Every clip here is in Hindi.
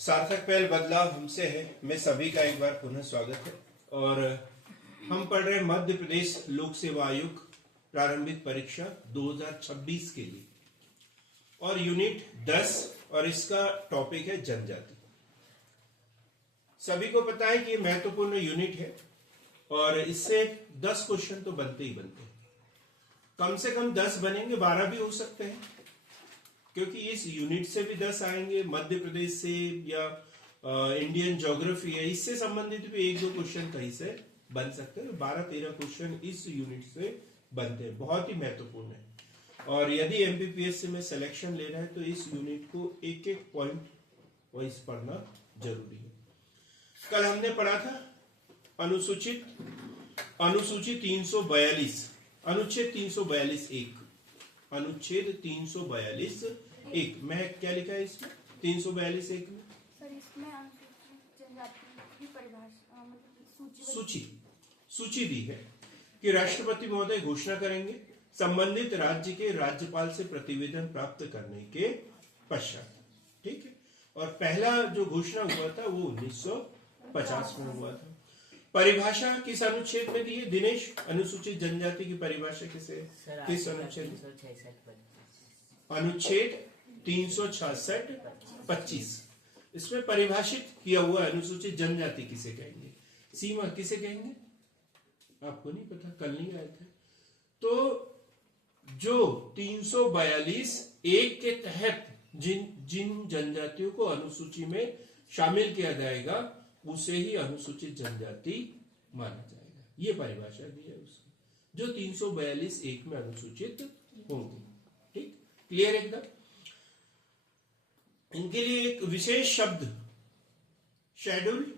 सार्थक पहल बदलाव हमसे है में सभी का एक बार पुनः स्वागत है। और हम पढ़ रहे मध्य प्रदेश लोक सेवा आयोग प्रारंभिक परीक्षा 2026 के लिए और यूनिट 10 और इसका टॉपिक है जनजाति। सभी को पता है कि ये महत्वपूर्ण यूनिट है और इससे 10 क्वेश्चन तो बनते ही बनते हैं। कम से कम 10 बनेंगे, 12 भी हो सकते हैं क्योंकि इस यूनिट से भी 10 आएंगे, मध्य प्रदेश से या इंडियन ज्योग्राफी है इससे संबंधित भी 1-2 क्वेश्चन कहीं से बन सकते हैं। 12-13 क्वेश्चन इस यूनिट से बनते हैं, बहुत ही महत्वपूर्ण है। और यदि एमपीपीएससी में सिलेक्शन लेना है तो इस यूनिट को एक पॉइंट वाइज पढ़ना जरूरी है। कल हमने पढ़ा था अनुसूची 342, अनुच्छेद 342(1), अनुच्छेद 342(1) मैं क्या लिखा है इसमें 342(1) में? सर इसमें अनुसूचित जनजाति की परिभाषा मतलब सूची दी है कि राष्ट्रपति महोदय घोषणा करेंगे संबंधित राज्य के राज्यपाल से प्रतिवेदन प्राप्त करने के पश्चात। ठीक है, और पहला जो घोषणा हुआ था वो 1950 में हुआ था। परिभाषा किस अनुच्छेद में दी है दिनेश? अनुसूचित जनजाति की परिभाषा किस अनुच्छेद? अनुच्छेद 366(25). इसमें परिभाषित किया हुआ अनुसूचित जनजाति किसे कहेंगे? सीमा किसे कहेंगे? आपको नहीं पता, कल नहीं आए थे। तो जो 342(1) के तहत जिन जनजातियों को अनुसूची में शामिल किया जाएगा उसे ही अनुसूचित जनजाति माना जाएगा। ये परिभाषा दी है उसकी, जो 342(1) में अनुसूचित होंगे। ठीक, क्लियर एकदम? इनके लिए एक विशेष शब्द शेड्यूल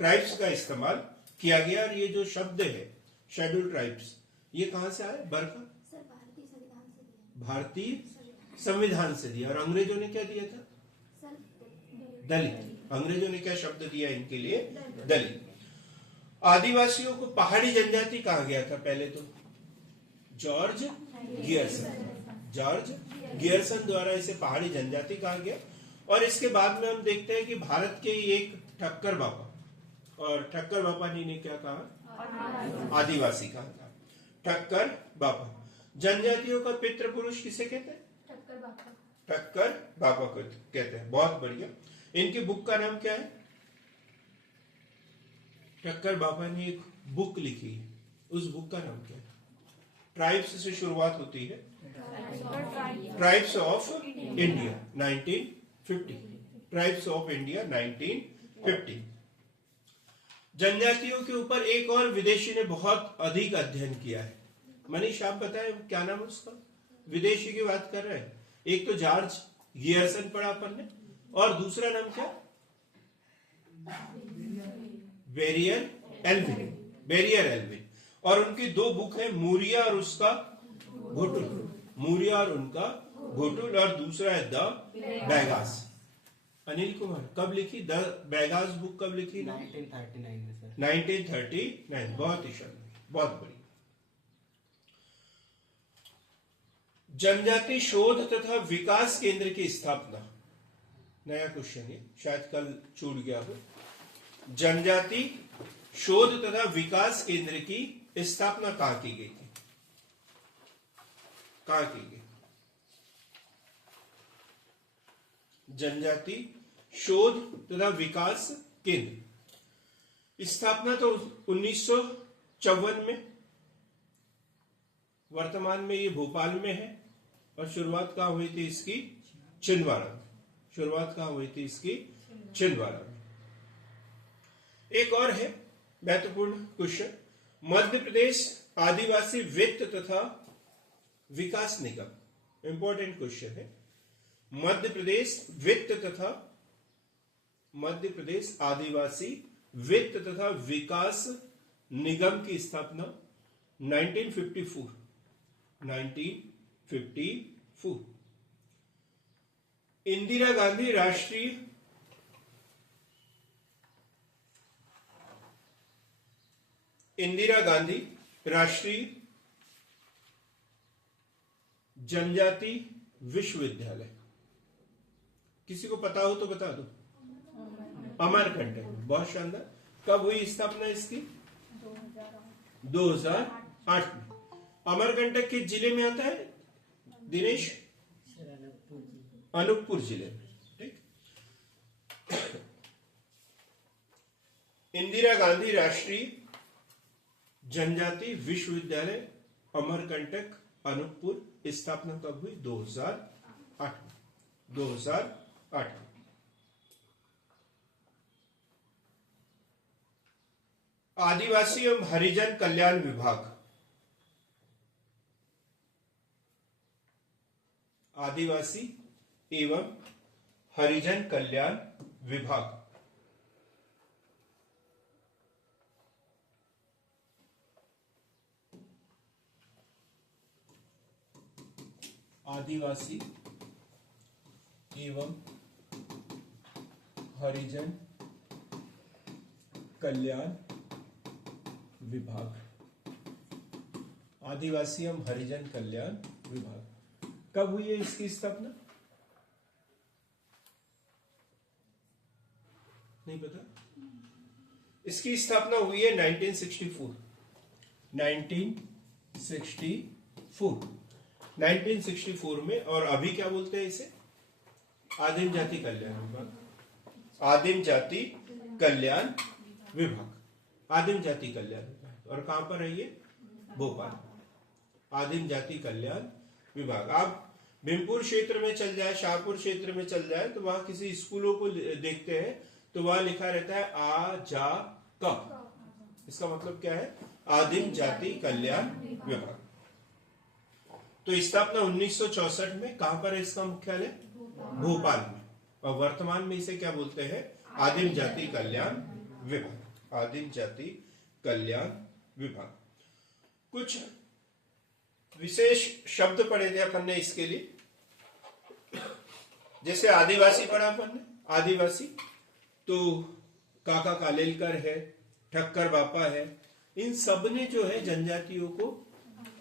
ट्राइब्स का इस्तेमाल किया गया। और ये जो शब्द है शेड्यूल ट्राइब्स, ये कहां से आया? बरका भारतीय संविधान से दिया। और अंग्रेजों ने क्या दिया था? दलित। अंग्रेजों ने क्या शब्द दिया इनके लिए? दलित। आदिवासियों को पहाड़ी जनजाति कहा गया था पहले तो? जॉर्ज गियर्सन द्वारा इसे पहाड़ी जनजाति कहा गया। और इसके बाद में हम देखते हैं कि भारत के एक ठक्कर बाबा, और ठक्कर बाबा जी ने क्या कहा? आदिवासी कहा था। ठक्कर बाबा। जनजातियों का पितृ पुरुष किसे कहते हैं? ठक्कर बाबा को कहते हैं। बहुत बढ़िया। इनकी बुक का नाम क्या है? ठक्कर बाबा ने एक बुक लिखी है, उस बुक का नाम क्या है? ट्राइब्स से शुरुआत होती है, tribes of India 1950। Tribes of India 1950। जनजातियों के ऊपर एक और विदेशी ने बहुत अधिक अध्ययन किया है। मनीष आप बताएं क्या नाम है उसका? विदेशी की बात कर रहे हैं। एक तो जॉर्ज गियर्सन पढ़ा अपन ने, और दूसरा नाम क्या? बेरियर एल्विन। और उनकी 2 बुक है, मूरिया और उसका घोटुल। मूरिया और उनका घोटुल। और दूसरा है द बैगास। अनिल कुमार कब लिखी द बैगास बुक? कब लिखी? 1939 में सर। 1939। बहुत ही शानदार, बहुत बढ़िया। जनजाति शोध तथा विकास केंद्र की स्थापना, नया क्वेश्चन है, शायद कल छूट गया हो। जनजाति शोध तथा विकास केंद्र की स्थापना कहां की गई थी? कहां की गई? जनजाति शोध तथा विकास केंद्र स्थापना तो 1954 में, वर्तमान में ये भोपाल में है। और शुरुआत कहां हुई थी इसकी? छिंदवाड़ा में। एक और है महत्वपूर्ण क्वेश्चन, मध्य प्रदेश आदिवासी वित्त तथा विकास निगम। इंपॉर्टेंट क्वेश्चन है। मध्य प्रदेश आदिवासी वित्त तथा विकास निगम की स्थापना 1954। इंदिरा गांधी राष्ट्रीय जनजाति विश्वविद्यालय किसी को पता हो तो बता दो। अमरकंटक, बहुत शानदार। कब हुई स्थापना इसकी? 2008 में। अमरकंटक किस जिले में आता है दिनेश? अनूपपुर जिले में। ठीक। इंदिरा गांधी राष्ट्रीय जनजाति विश्वविद्यालय अमरकंटक अनूपपुर, स्थापना कब हुई? 2008 में। 2008 में। आदिवासी एवं हरिजन कल्याण विभाग, आदिवासी एवं हरिजन कल्याण विभाग, आदिवासी एवं हरिजन कल्याण विभाग, आदिवासी एवं हरिजन कल्याण विभाग। कब हुई है इसकी स्थापना? नहीं पता। इसकी स्थापना हुई है 1964। 1964 में। और अभी क्या बोलते हैं इसे? आदिम जाति कल्याण विभाग। आदिम जाति कल्याण विभाग, आदिम जाति कल्याण विभाग। और कहां पर है ये? भोपाल। आदिम जाति कल्याण विभाग। आप भीमपुर क्षेत्र में चल जाए, शाहपुर क्षेत्र में चल जाए, तो वहां किसी स्कूलों को देखते हैं तो वहां लिखा रहता है आ जा क। इसका मतलब क्या है? आदिम जाति कल्याण विभाग। तो स्थापना 1964 में। कहां पर है इसका मुख्यालय? भोपाल में। और वर्तमान में इसे क्या बोलते हैं? आदिम जाति कल्याण विभाग। आदिम जाति कल्याण विभाग। कुछ विशेष शब्द पढ़े थे अपन ने इसके लिए, जैसे आदिवासी पढ़ा अपन ने। आदिवासी तो काका कालेलकर है, ठक्कर बापा है, इन सब ने जो है जनजातियों को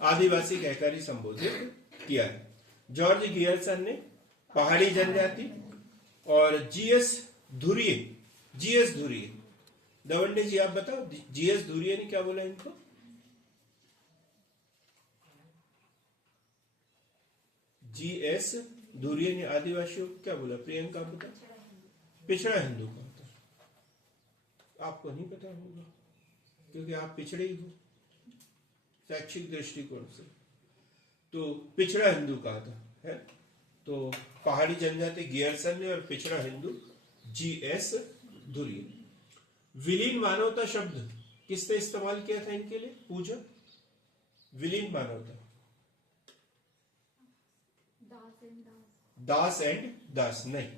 आदिवासी कहकर ही संबोधित किया है। जॉर्ज गियर्सन ने पहाड़ी जनजाति, और जीएस धुरिये, दवंडे जी आप बताओ, जीएस धुरिये ने क्या बोला इनको? जीएस धुरिये ने आदिवासियों को क्या बोला? प्रियंका बता। पिछड़ा हिंदू का होता है। आपको नहीं पता होगा क्योंकि आप पिछड़े ही हो शैक्षिक दृष्टिकोण से। तो पिछड़ा हिंदू कहा था है। तो पहाड़ी जनजाति गियर्सन ने और पिछड़ा हिंदू जीएस धुरिये। विलीन मानवता शब्द किसने इस्तेमाल किया था इनके लिए? पूजा। विलीन मानवता, दास एंड दास नहीं,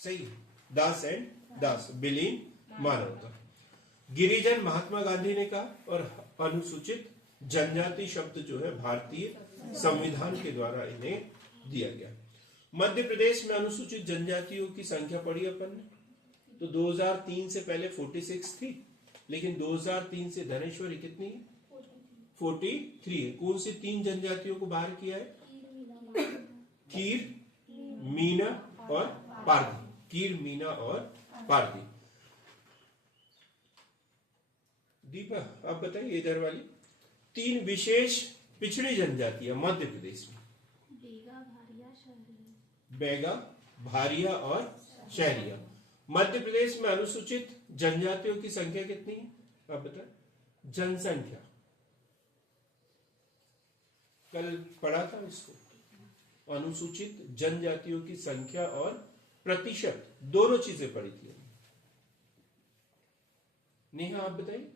सही, दास एंड दास, विलीन मानवता। गिरिजन महात्मा गांधी ने कहा, और अनुसूचित जनजाति शब्द जो है भारतीय संविधान के द्वारा इन्हें दिया गया। मध्य प्रदेश में अनुसूचित जनजातियों की संख्या पढ़ी अपन ने, तो 2003 से पहले 46 थी, लेकिन 2003 से धनेश्वरी कितनी है? 43 है। कौन सी 3 जनजातियों को बाहर किया है? कीर, मीना और पारधी। कीर, मीना और पारधी। दीपा आप बताइए, इधर वाली 3 विशेष पिछड़ी जनजातियां मध्य प्रदेश में। बेगा, भारिया और शहरिया। मध्य प्रदेश में अनुसूचित जनजातियों की संख्या कितनी है आप बताएं? जनसंख्या कल पढ़ा था इसको। अनुसूचित जनजातियों की संख्या और प्रतिशत, दोनों चीजें पढ़ी थी। नेहा आप बताइए।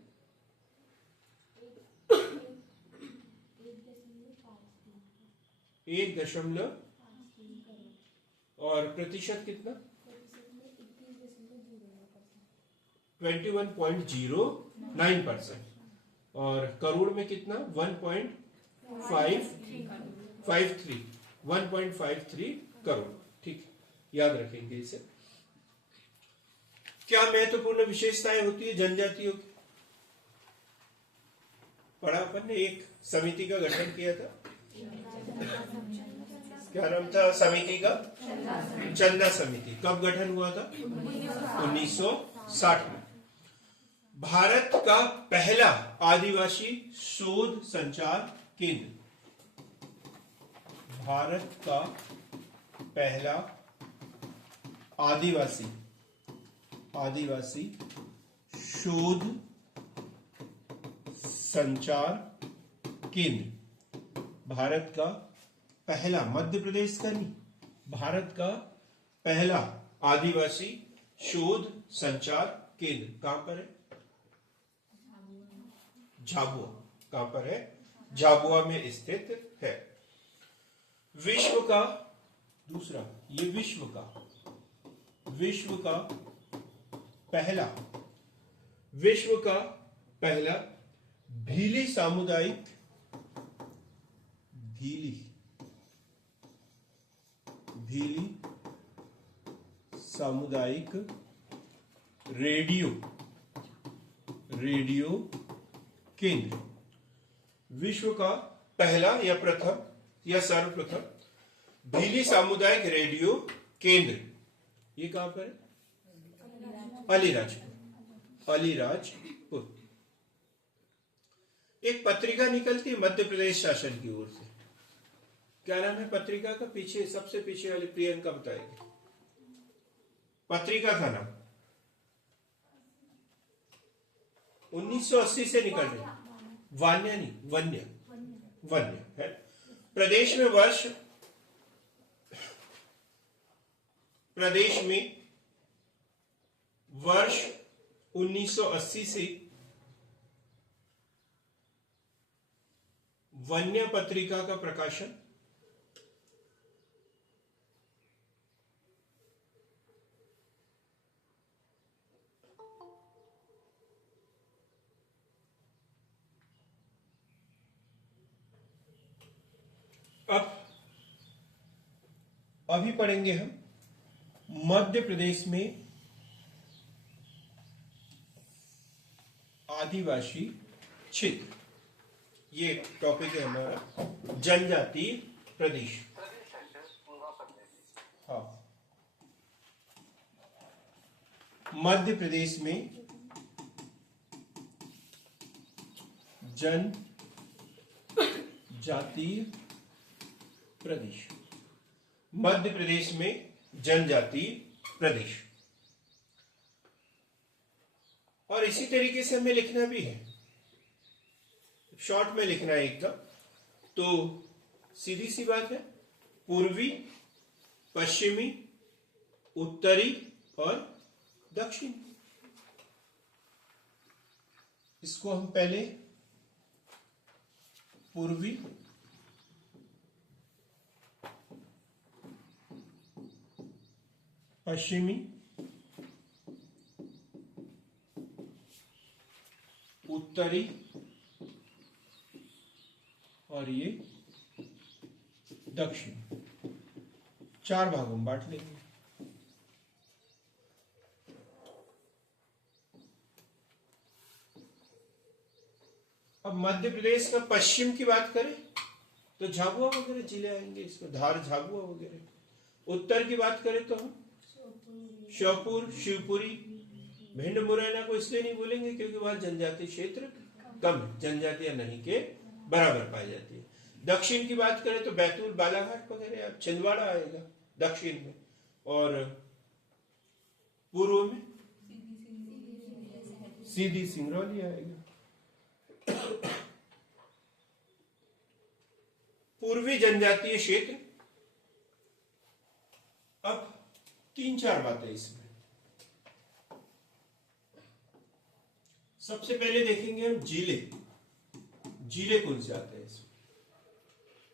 1 और प्रतिशत कितना? 21.09%। और करोड़ में कितना? 1.53 करोड़। ठीक, याद रखेंगे इसे। क्या महत्वपूर्ण विशेषताएं होती है जनजातियों की? पढ़ा अपन ने, एक समिति का गठन किया था। क्या नाम था समिति का? चंदा समिति। कब गठन हुआ था? 1960 में। भारत का पहला आदिवासी शोध संचार केंद्र, भारत का पहला आदिवासी शोध संचार केंद्र, भारत का पहला, मध्य प्रदेश का नहीं, भारत का पहला आदिवासी शोध संचार केंद्र कहां पर है? झाबुआ। कहां पर है? झाबुआ में स्थित है। विश्व का दूसरा, ये विश्व का पहला भीली सामुदायिक रेडियो केंद्र, विश्व का पहला या प्रथम या सर्वप्रथम भीली सामुदायिक रेडियो केंद्र। ये कहां पर है? अलीराजपुर। एक पत्रिका निकलती है मध्य प्रदेश शासन की ओर से, क्या नाम है पत्रिका का? पीछे, सबसे पीछे वाली प्रियंका बताएगी पत्रिका का नाम। 1980 से निकल रही, वान्या नहीं, वन्य है। प्रदेश में वर्ष 1980 से वन्य पत्रिका का प्रकाशन अभी पढ़ेंगे हम मध्य प्रदेश में आदिवासी क्षेत्र, ये टॉपिक है हमारा, जनजातीय प्रदेश। हाँ, मध्य प्रदेश में जनजातीय प्रदेश, मध्य प्रदेश में जनजातीय प्रदेश। और इसी तरीके से हमें लिखना भी है, शॉर्ट में लिखना है एकदम। तो सीधी सी बात है, पूर्वी, पश्चिमी, उत्तरी और दक्षिण। इसको हम पहले पूर्वी, पश्चिमी, उत्तरी और ये दक्षिण, 4 भागों में बांट लेंगे। अब मध्य प्रदेश का पश्चिम की बात करें तो झाबुआ वगैरह जिले आएंगे, इसको धार, झाबुआ वगैरह। उत्तर की बात करें तो हम श्योपुर, शिवपुरी, भिंड, मुरैना को इसलिए नहीं बोलेंगे क्योंकि वहां जनजातीय क्षेत्र कम है, जनजातियां नहीं के बराबर पाई जाती है। दक्षिण की बात करें तो बैतूल, बालाघाट वगैरह, छिंदवाड़ा आएगा दक्षिण में, और पूर्व में सीधी सिंगरौली आएगा। पूर्वी जनजातीय क्षेत्र। अब 3-4 बातें इसमें। सबसे पहले देखेंगे हम जिले कौन से आते हैं इसमें।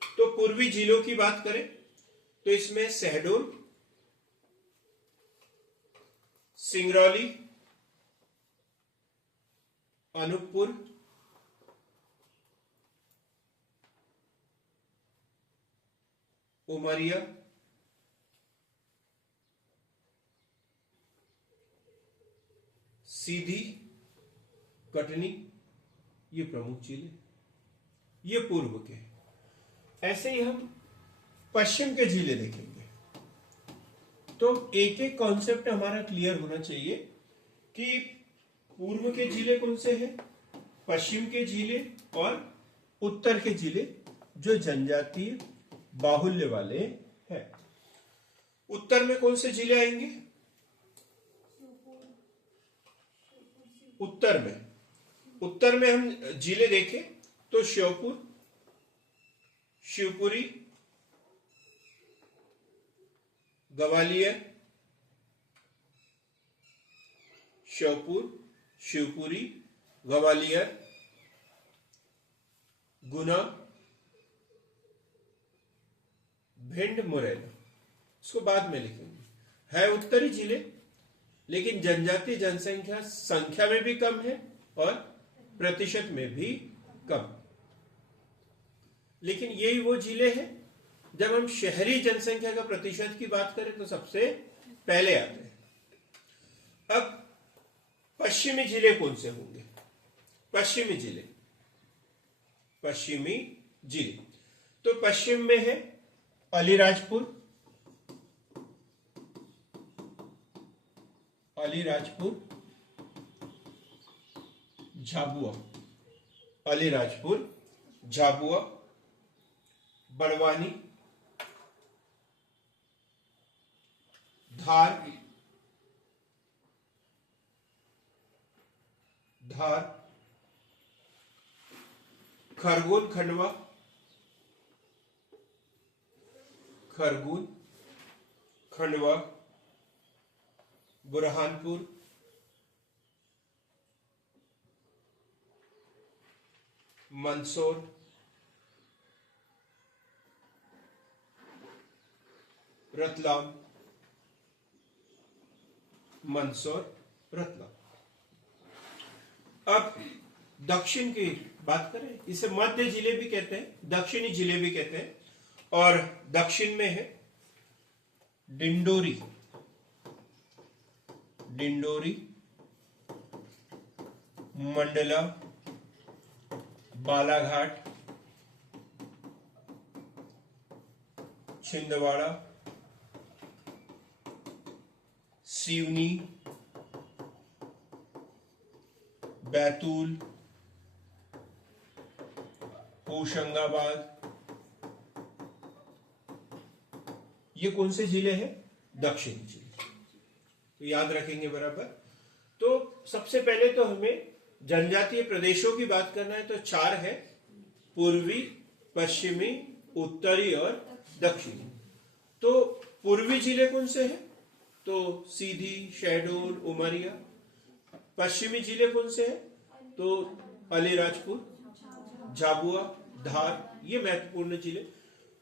तो पूर्वी जिलों की बात करें तो इसमें शहडोल, सिंगरौली, अनूपपुर, उमरिया, सीधी, कटनी, ये प्रमुख जिले, ये पूर्व के। ऐसे ही हम पश्चिम के जिले देखेंगे तो एक एक कॉन्सेप्ट हमारा क्लियर होना चाहिए कि पूर्व के जिले कौन से हैं, पश्चिम के जिले और उत्तर के जिले जो जनजातीय बाहुल्य वाले हैं। उत्तर में कौन से जिले आएंगे? उत्तर में हम जिले देखें तो श्योपुर, शिवपुरी, ग्वालियर, श्योपुर, शिवपुरी, ग्वालियर, गुना, भिंड, मुरैना। इसको बाद में लिखेंगे। है उत्तरी जिले, लेकिन जनजातीय जनसंख्या संख्या में भी कम है और प्रतिशत में भी कम। लेकिन यही वो जिले हैं जब हम शहरी जनसंख्या का प्रतिशत की बात करें तो सबसे पहले आते हैं। अब पश्चिमी जिले कौन से होंगे? पश्चिमी जिले तो पश्चिम में है अलीराजपुर, झाबुआ, बड़वानी, धार, खरगोन खंडवा, बुरहानपुर, मंदसौर, रतलाम, अब दक्षिण की बात करें, इसे मध्य जिले भी कहते हैं, दक्षिणी जिले भी कहते हैं। और दक्षिण में है डिंडोरी, मंडला, बालाघाट, छिंदवाड़ा, सिवनी, बैतूल, होशंगाबाद। ये कौन से जिले हैं? दक्षिणी जिले। तो याद रखेंगे बराबर। तो सबसे पहले तो हमें जनजातीय प्रदेशों की बात करना है, तो 4 है, पूर्वी, पश्चिमी, उत्तरी और दक्षिणी। तो पूर्वी जिले कौन से हैं? तो सीधी, शहडोल, उमरिया। पश्चिमी जिले कौन से हैं? तो अलीराजपुर, झाबुआ, धार, ये महत्वपूर्ण जिले।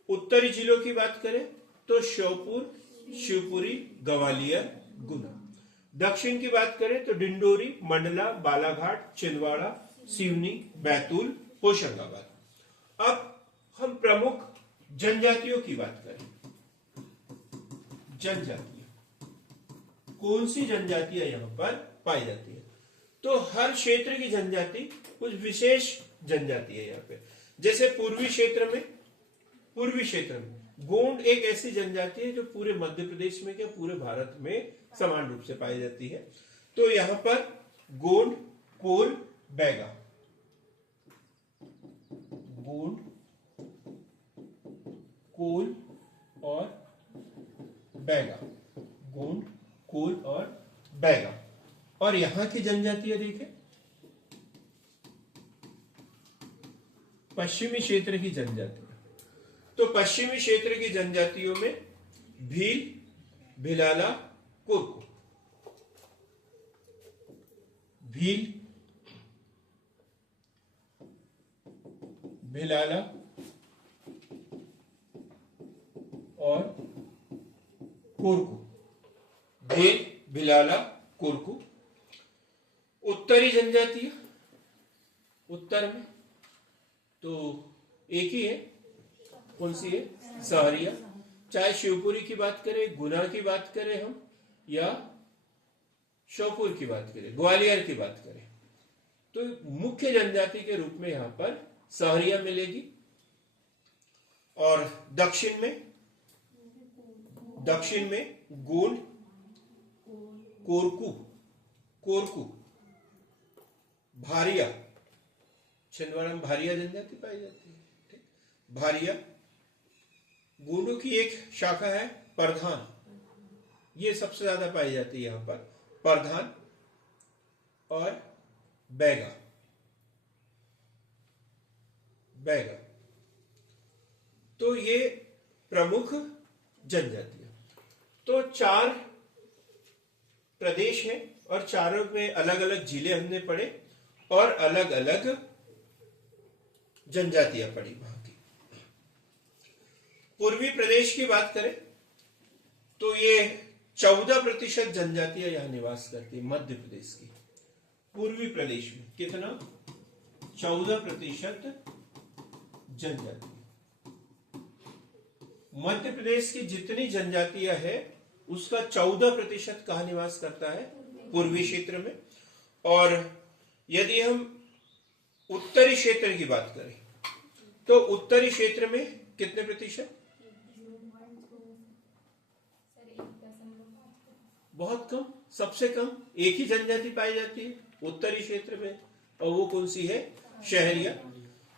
उत्तरी जिलों की बात करें तो श्योपुर, शिवपुरी, ग्वालियर, गुना। दक्षिण की बात करें तो डिंडोरी, मंडला, बालाघाट, छिंदवाड़ा, सिवनी, बैतूल, होशंगाबाद। अब हम प्रमुख जनजातियों की बात करें। जनजातियां, कौन सी जनजातियां यहां पर पाई जाती है? तो हर क्षेत्र की जनजाति कुछ विशेष जनजाति है यहाँ पे। जैसे पूर्वी क्षेत्र में गोंड एक ऐसी जनजाति है जो पूरे मध्य प्रदेश में क्या पूरे भारत में समान रूप से पाई जाती है। तो यहां पर गोंड, कोल, बैगा, गोंड, कोल और बैगा, गोंड, कोल और बैगा। और यहां की जनजातियां देखें, पश्चिमी क्षेत्र की जनजातियां। तो पश्चिमी क्षेत्र की जनजातियों में भील, भिलाला, कोरकू, भील, भिलाला और कोरकू, भील, भिलाला, कोरकू। उत्तरी जनजातियां, उत्तर में तो एक ही है, कौन सी है? सहरिया। चाहे शिवपुरी की बात करें, गुना की बात करें हम, या श्योपुर की बात करें, ग्वालियर की बात करें, तो मुख्य जनजाति के रूप में यहां पर सहरिया मिलेगी। और दक्षिण में दक्षिण में गोंड, कोरकू, कोरकू, भारिया, छिंदवाड़ा में भारिया जनजाति पाई जाती है। ठीक, भारिया। गोंडों की एक शाखा है प्रधान, ये सबसे ज्यादा पाई जाती है यहां पर, प्रधान और बैगा, बैगा। तो ये प्रमुख जनजातियां। तो 4 प्रदेश हैं और चारों में अलग अलग जिले हमने पढ़े और अलग अलग जनजातियां पढ़ी वहां की। पूर्वी प्रदेश की बात करें तो ये 14% जनजातियां यहां निवास करती है मध्य प्रदेश की। पूर्वी प्रदेश में कितना? 14% जनजाति। मध्य प्रदेश की जितनी जनजातियां है उसका 14% कहां निवास करता है? पूर्वी क्षेत्र में। और यदि हम उत्तरी क्षेत्र की बात करें तो उत्तरी क्षेत्र में कितने प्रतिशत? बहुत कम, सबसे कम एक ही जनजाति पाई जाती है उत्तरी क्षेत्र में, और वो कौन सी है? शहरिया।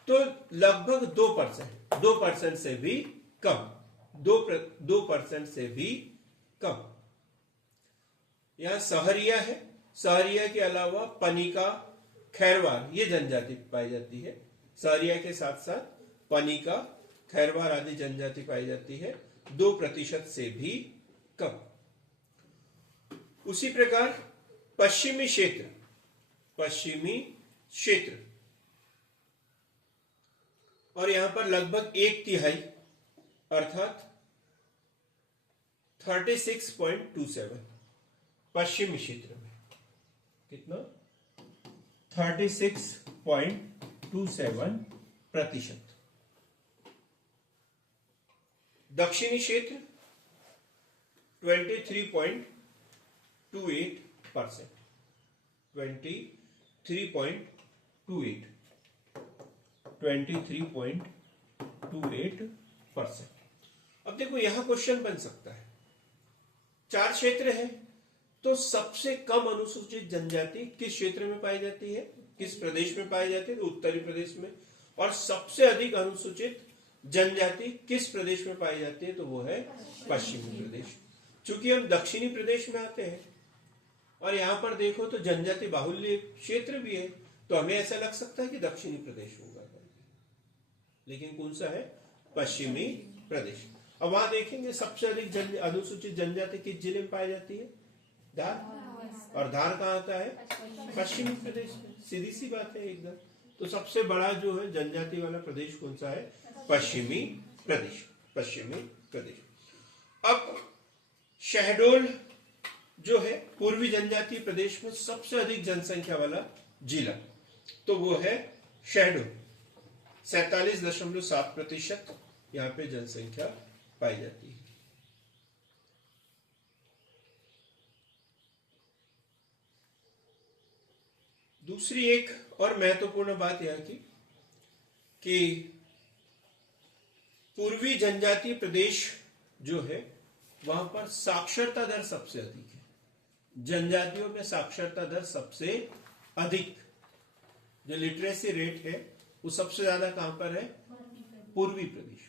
तो लगभग 2% से भी कम, 2% से भी कम। यहां सहरिया है, सहरिया के अलावा पनिका, खैरवार ये जनजाति पाई जाती है। सहरिया के साथ साथ पनिका, खैरवार आदि जनजाति पाई जाती है, 2% से भी कम। उसी प्रकार पश्चिमी क्षेत्र, पश्चिमी क्षेत्र, और यहां पर लगभग 1/3 अर्थात 36.27 पश्चिमी क्षेत्र में कितना? 36.27%। दक्षिणी क्षेत्र 23.28%, 23.28%। अब देखो यहां क्वेश्चन बन सकता है, 4 क्षेत्र है तो सबसे कम अनुसूचित जनजाति किस क्षेत्र में पाई जाती है? किस प्रदेश में पाई जाती है? तो उत्तरी प्रदेश में। और सबसे अधिक अनुसूचित जनजाति किस प्रदेश में पाई जाती है? तो वो है पश्चिमी प्रदेश। चूंकि हम दक्षिणी प्रदेश में आते हैं और यहां पर देखो तो जनजाति बाहुल्य क्षेत्र भी है, तो हमें ऐसा लग सकता है कि दक्षिणी प्रदेश होगा, लेकिन कौन सा है? पश्चिमी प्रदेश। अब वहां देखेंगे सबसे अधिक अनुसूचित जनजाति किस जिले में पाई जाती है? धार। और धार कहाँ आता है? पश्चिमी प्रदेश में। सीधी सी बात है एकदम। तो सबसे बड़ा जो है जनजाति वाला प्रदेश कौन सा है? पश्चिमी प्रदेश, पश्चिमी प्रदेश। अब शहडोल जो है पूर्वी जनजातीय प्रदेश में सबसे अधिक जनसंख्या वाला जिला, तो वो है शहडोल। 47.7% यहां पे जनसंख्या पाई जाती है। दूसरी एक और महत्वपूर्ण बात यह की कि पूर्वी जनजातीय प्रदेश जो है वहां पर साक्षरता दर सबसे अधिक है। जनजातियों में साक्षरता दर सबसे अधिक, जो लिटरेसी रेट है वो सबसे ज्यादा कहां पर है? पूर्वी प्रदेश,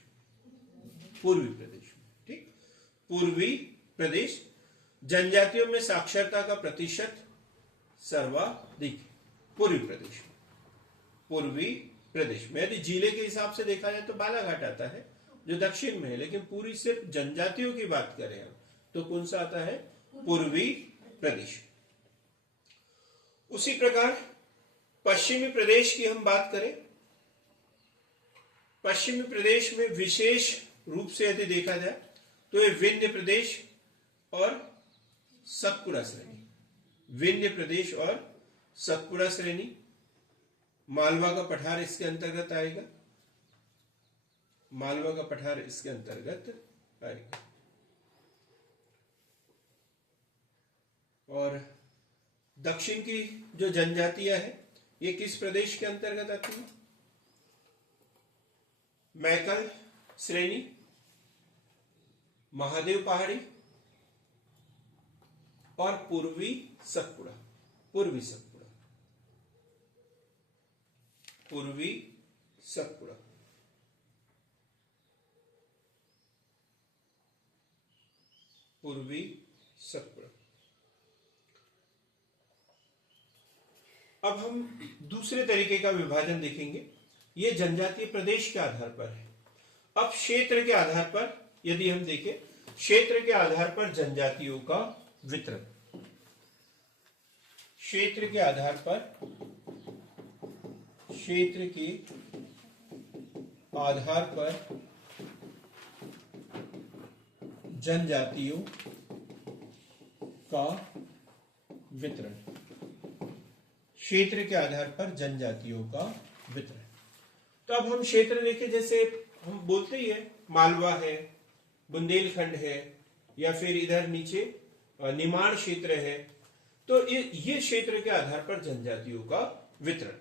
पूर्वी प्रदेश में। ठीक, पूर्वी प्रदेश। जनजातियों में साक्षरता का प्रतिशत सर्वाधिक पूर्वी प्रदेश में, पूर्वी प्रदेश में। यदि जिले के हिसाब से देखा जाए तो बालाघाट आता है जो दक्षिण में है, लेकिन पूरी सिर्फ जनजातियों की बात करें हम तो कौन सा आता है? पूर्वी प्रदेश। उसी प्रकार पश्चिमी प्रदेश की हम बात करें, पश्चिमी प्रदेश में विशेष रूप से यदि देखा जाए तो ये विंध्य प्रदेश और सतपुड़ा श्रेणी, विंध्य प्रदेश और सतपुड़ा श्रेणी, मालवा का पठार इसके अंतर्गत आएगा, मालवा का पठार इसके अंतर्गत आएगा। और दक्षिण की जो जनजातियां हैं ये किस प्रदेश के अंतर्गत आती है? मैकल श्रेणी, महादेव पहाड़ी और पूर्वी सतपुड़ा। पूर्वी सतपुड़ा, पूर्वी सतपुड़ा। पूर्वी सतपुड़ा। अब हम दूसरे तरीके का विभाजन देखेंगे। ये जनजातीय प्रदेश के आधार पर है। अब क्षेत्र के आधार पर यदि हम देखें, क्षेत्र के आधार पर जनजातियों का वितरण। क्षेत्र के आधार पर, क्षेत्र के आधार पर जनजातियों का वितरण। क्षेत्र के आधार पर जनजातियों का वितरण। तो अब हम क्षेत्र देखें, जैसे हम बोलते ही है मालवा है, बुंदेलखंड है, या फिर इधर नीचे निमाड़ क्षेत्र है। तो ये क्षेत्र के आधार पर जनजातियों का वितरण।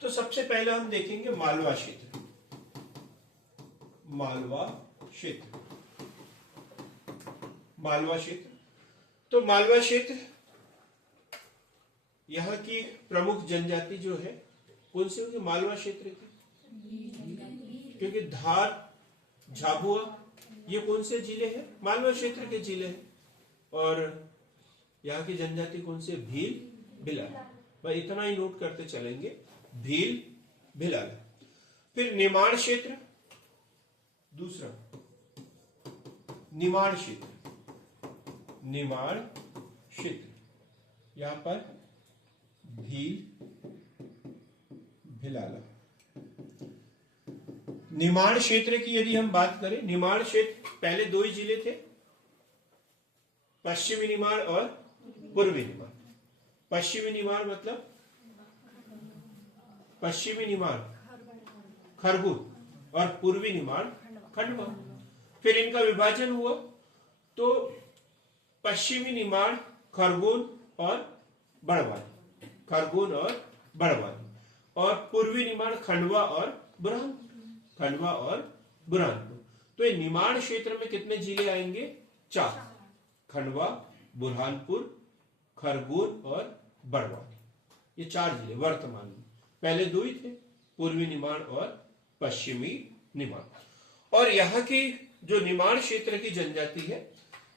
तो सबसे पहले हम देखेंगे मालवा क्षेत्र। मालवा क्षेत्र, मालवा क्षेत्र। तो मालवा क्षेत्र, यहाँ की प्रमुख जनजाति जो है कौन सी होगी? मालवा क्षेत्र की, क्योंकि धार, झाबुआ ये कौन से जिले हैं? मालवा क्षेत्र के जिले हैं। और यहाँ की जनजाति कौन से? भील, भिलाल। भाई इतना ही नोट करते चलेंगे, भील, भिलाल। फिर निमाड़ क्षेत्र, दूसरा निमाड़ क्षेत्र। निमाड़ क्षेत्र, यहां पर भील, भिलाला। निमाड़ क्षेत्र की यदि हम बात करें, निमाड़ क्षेत्र पहले दो ही जिले थे, पश्चिमी निमाड़ और पूर्वी निमाड़। पश्चिमी निमाड़ मतलब पश्चिमी निमाड़ खरगोन और पूर्वी निमाड़ खंडवा। फिर इनका विभाजन हुआ तो पश्चिमी निमाड़ खरगोन और बड़वानी, खरगोन और बड़वानी, और पूर्वी निमाड़ खंडवा और बुरहानपुर, खंडवा और बुरहानपुर। तो ये निमाड़ क्षेत्र में कितने जिले आएंगे? 4, खंडवा, बुरहानपुर, खरगोन और बड़वानी। ये 4 जिले वर्तमान में। पहले 2 ही थे, पूर्वी निमाड़ और पश्चिमी निमाड़। और यहाँ की जो निमाड़ क्षेत्र की जनजाति है,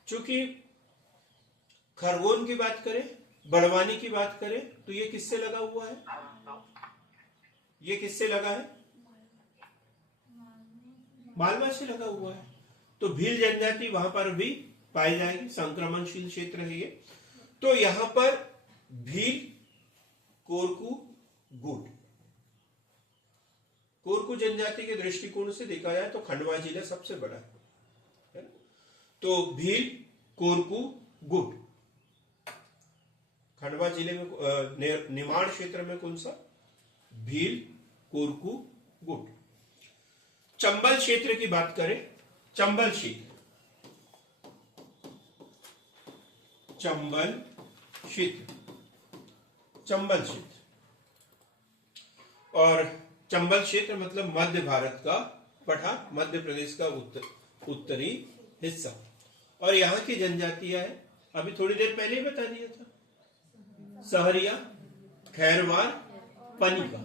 चूंकि खरगोन की बात करें, बड़वानी की बात करें, तो ये किससे लगा हुआ है? ये किससे लगा है? मालवा से लगा हुआ है। तो भील जनजाति वहां पर भी पाई जाएगी, संक्रमणशील क्षेत्र है ये। तो यहां पर भील, कोरकू, गोंड। कोरकू जनजाति के दृष्टिकोण से देखा जाए तो खंडवा जिला सबसे बड़ा है। तो भील, कोरकू, गोंड। खंडवा जिले में निमाड़ क्षेत्र में कौन सा? भील, कोरकू, गोंड। चंबल क्षेत्र की बात करें, चंबल क्षेत्र, चंबल क्षेत्र, चंबल क्षेत्र। और चंबल क्षेत्र मतलब मध्य भारत का पठार, मध्य प्रदेश का उत्तरी हिस्सा। और यहां की जनजातियां है, अभी थोड़ी देर पहले ही बता दिया था, सहरिया, खैरवार, पनिका।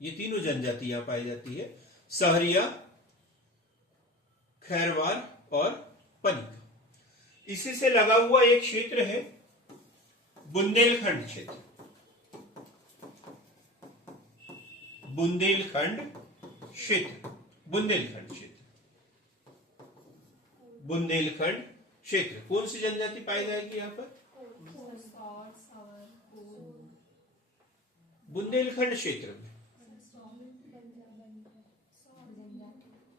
ये तीनों जनजाति यहां पाई जाती है, सहरिया, खैरवार और पनिका। इसी से लगा हुआ एक क्षेत्र है बुंदेलखंड क्षेत्र। बुंदेलखंड क्षेत्र, बुंदेलखंड क्षेत्र, बुंदेलखंड क्षेत्र। कौन सी जनजाति पाई जाएगी यहां पर? बुंदेलखंड क्षेत्र में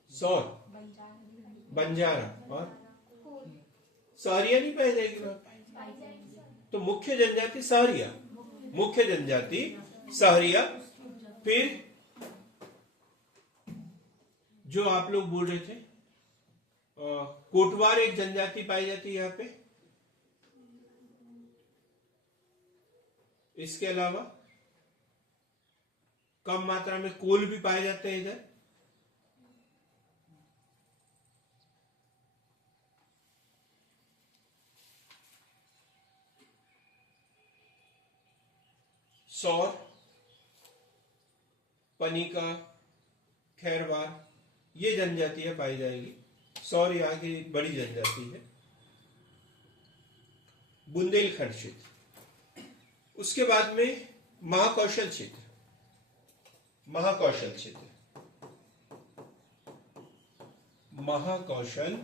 सौर, बंजारा और सहरिया नहीं पाई जाएगी वहां पर। तो मुख्य जनजाति सहरिया, मुख्य जनजाति सहरिया। फिर जो आप लोग बोल रहे थे, कोटवार एक जनजाति पाई जाती है यहाँ पे। इसके अलावा कम मात्रा में कोल भी पाए जाते हैं इधर। सौर, पनिका, खैरवार, ये जनजातियां पाई जाएगी। सौर यहाँ की बड़ी जनजाति है। बुंदेलखंड क्षेत्र, उसके बाद में महाकौशल क्षेत्र, महाकौशल क्षेत्र, महाकौशल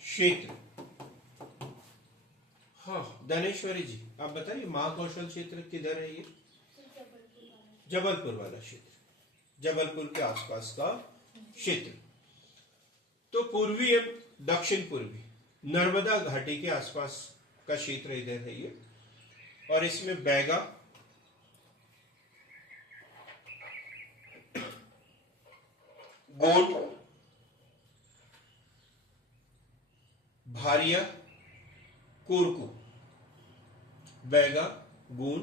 क्षेत्र। हाँ दानेश्वरी जी, आप बताइए महाकौशल क्षेत्र किधर है? ये जबलपुर वाला क्षेत्र, जबलपुर के आसपास का क्षेत्र। तो पूर्वी एवं दक्षिण पूर्वी नर्मदा घाटी के आसपास का क्षेत्र इधर है ये, और इसमें बैगा, गोंड, भारिया, कोरकू, बैगा, गोंड,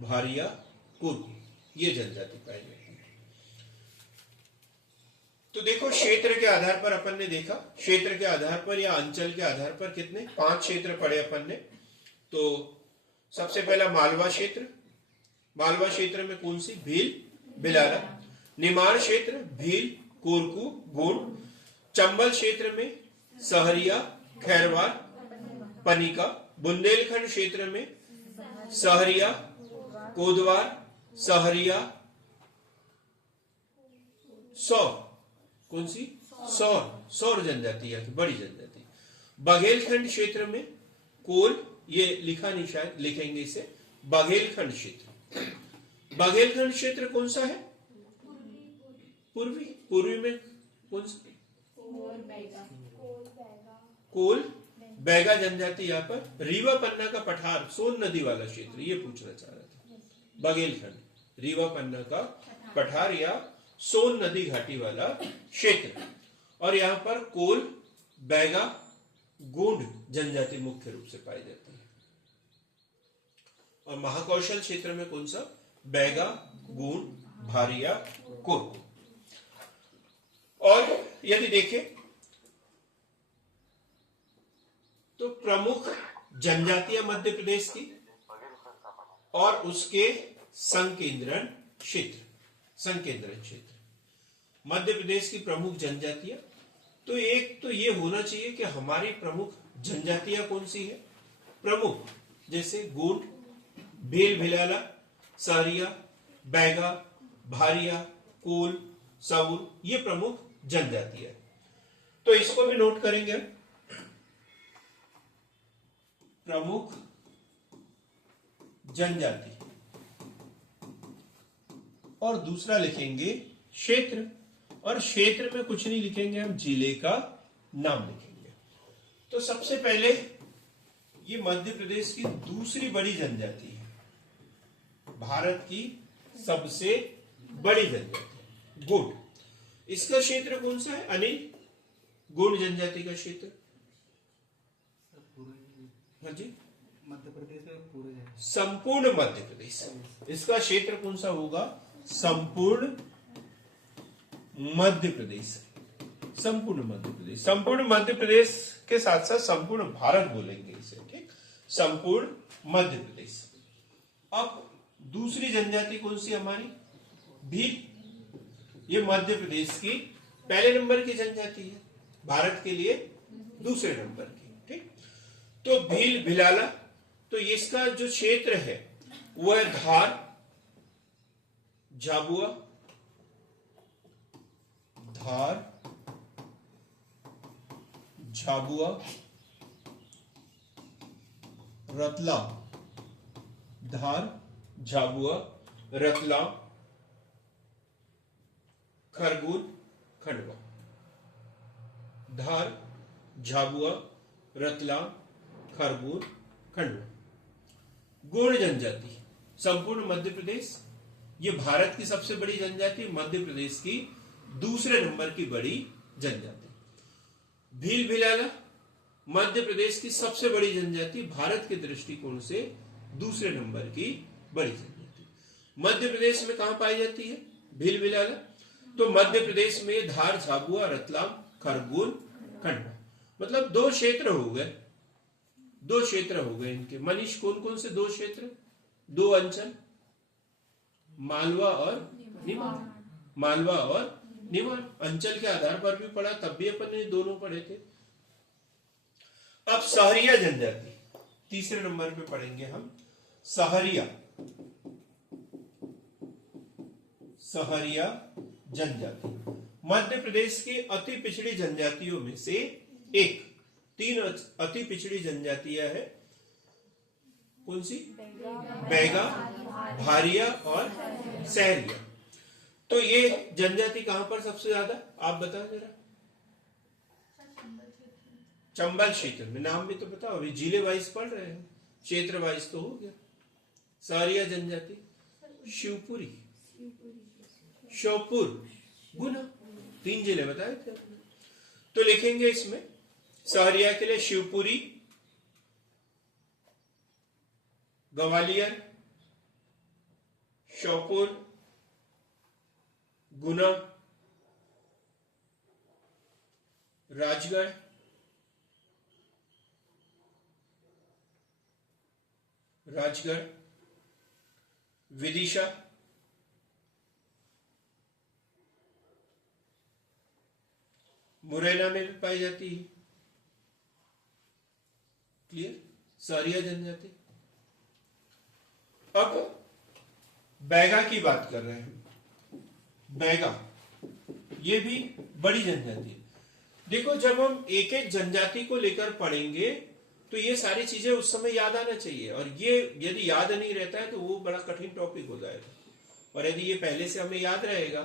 भारिया, कोरकू, ये जनजाति पाई जाती है। तो देखो क्षेत्र के आधार पर अपन ने देखा, क्षेत्र के आधार पर या अंचल के आधार पर कितने 5 क्षेत्र पढ़े अपन ने। तो सबसे पहला मालवा क्षेत्र, मालवा क्षेत्र में कौन सी? भील, भिलाला। निमाड़ क्षेत्र भील, कोरकू, गोंड। चंबल क्षेत्र में सहरिया, खैरवार, पनिका। बुंदेलखंड क्षेत्र में सहरिया, कोदवार, सहरिया, सौर। कौन सी? सौर, सौर जनजाति या बड़ी जनजाति। बघेलखंड क्षेत्र में कोल, ये लिखा नहीं शायद, लिखेंगे इसे बघेलखंड क्षेत्र। बघेलखंड क्षेत्र कौन सा है? पूर्वी, पूर्वी में कौन सा? कोल, बैगा जनजाति। यहाँ पर रीवा पन्ना का पठार, सोन नदी वाला क्षेत्र, ये पूछना चाह रहा था। बघेलखंड, रीवा पन्ना का पठार या सोन नदी घाटी वाला क्षेत्र। और यहाँ पर कोल, बैगा, गोंड जनजाति मुख्य रूप से पाई जाती है। और महाकौशल क्षेत्र में कौन सा? बैगा, गोंड, भारिया, कोरकू। और यदि देखें तो प्रमुख जनजातियां मध्य प्रदेश की और उसके संकेंद्रण क्षेत्र, संकेंद्रण क्षेत्र मध्य प्रदेश की प्रमुख जनजातियां। तो एक तो ये होना चाहिए कि हमारी प्रमुख जनजातियां कौन सी है? प्रमुख जैसे गोंड, भील, भिलाला, सहरिया, बैगा, भारिया, कोल, सौर, ये प्रमुख जनजातियां। तो इसको भी नोट करेंगे। प्रमुख जनजाति, और दूसरा लिखेंगे क्षेत्र, और क्षेत्र में कुछ नहीं लिखेंगे, हम जिले का नाम लिखेंगे। तो सबसे पहले ये मध्य प्रदेश की दूसरी बड़ी जनजाति है, भारत की सबसे बड़ी जनजाति गोंड। इसका क्षेत्र कौन सा है अनिल? गोंड जनजाति का क्षेत्र? हाँ जी, मध्य प्रदेश में पूरे है। संपूर्ण मध्य प्रदेश। इसका क्षेत्र कौन सा होगा? संपूर्ण मध्य प्रदेश, संपूर्ण मध्य प्रदेश। संपूर्ण मध्य प्रदेश के साथ साथ संपूर्ण भारत बोलेंगे इसे, ठीक? संपूर्ण मध्य प्रदेश। अब दूसरी जनजाति कौन सी हमारी? भील। ये मध्य प्रदेश की पहले नंबर की जनजाति है, भारत के लिए दूसरे नंबर की, ठीक? तो भील, भिलाला, तो इसका जो क्षेत्र है वो है धार, झाबुआ, धार, झाबुआ, रतलाम, धार, झाबुआ, रतलाम, खरगोन, खंडवा। धार, झाबुआ, रतलाम, खरगोन, खंडवा। गोंड जनजाति संपूर्ण मध्य प्रदेश, ये भारत की सबसे बड़ी जनजाति, मध्य प्रदेश की दूसरे नंबर की बड़ी जनजाति। भील, भिलाला मध्य प्रदेश की सबसे बड़ी जनजाति, भारत के दृष्टिकोण से दूसरे नंबर की बड़ी जनजाति। मध्य प्रदेश में कहां पाई जाती है भील, भिलाला? तो मध्य प्रदेश में धार, झाबुआ, रतलाम, खरगोन, खंडवा। मतलब 2 क्षेत्र हो गए, 2 क्षेत्र हो गए इनके। मनीष, कौन कौन से 2 क्षेत्र, 2 अंचल? मालवा और निमाड़, मालवा और निमाड़। अंचल के आधार पर भी पढ़ा, तब भी अपन ने दोनों पढ़े थे। अब सहरिया जनजाति तीसरे नंबर पे पढ़ेंगे हम। सहरिया, सहरिया जनजाति मध्य प्रदेश की अति पिछड़ी जनजातियों में से एक। 3 अति पिछड़ी जनजातियां हैं। कौन सी? बैगा, भारिया और सहरिया। तो ये जनजाति कहां पर सबसे ज्यादा, आप बताओ जरा। चंबल क्षेत्र में। नाम भी तो बताओ, अभी जिले वाइज पढ़ रहे हैं, क्षेत्र वाइज तो हो गया। सहरिया जनजाति शिवपुरी, श्योपुर, गुना, 3 जिले बताए थे। तो लिखेंगे इसमें सहरिया के लिए शिवपुरी, ग्वालियर, श्योपुर, गुना, राजगढ़, विदिशा, मुरैना में भी पाई जाती है। क्लियर? सहरिया जनजाति। अब बैगा की बात कर रहे हैं। बैगा ये भी बड़ी जनजाति है। देखो, जब हम एक एक जनजाति को लेकर पढ़ेंगे तो ये सारी चीजें उस समय याद आना चाहिए, और ये यदि याद नहीं रहता है तो वो बड़ा कठिन टॉपिक हो जाएगा। और यदि ये पहले से हमें याद रहेगा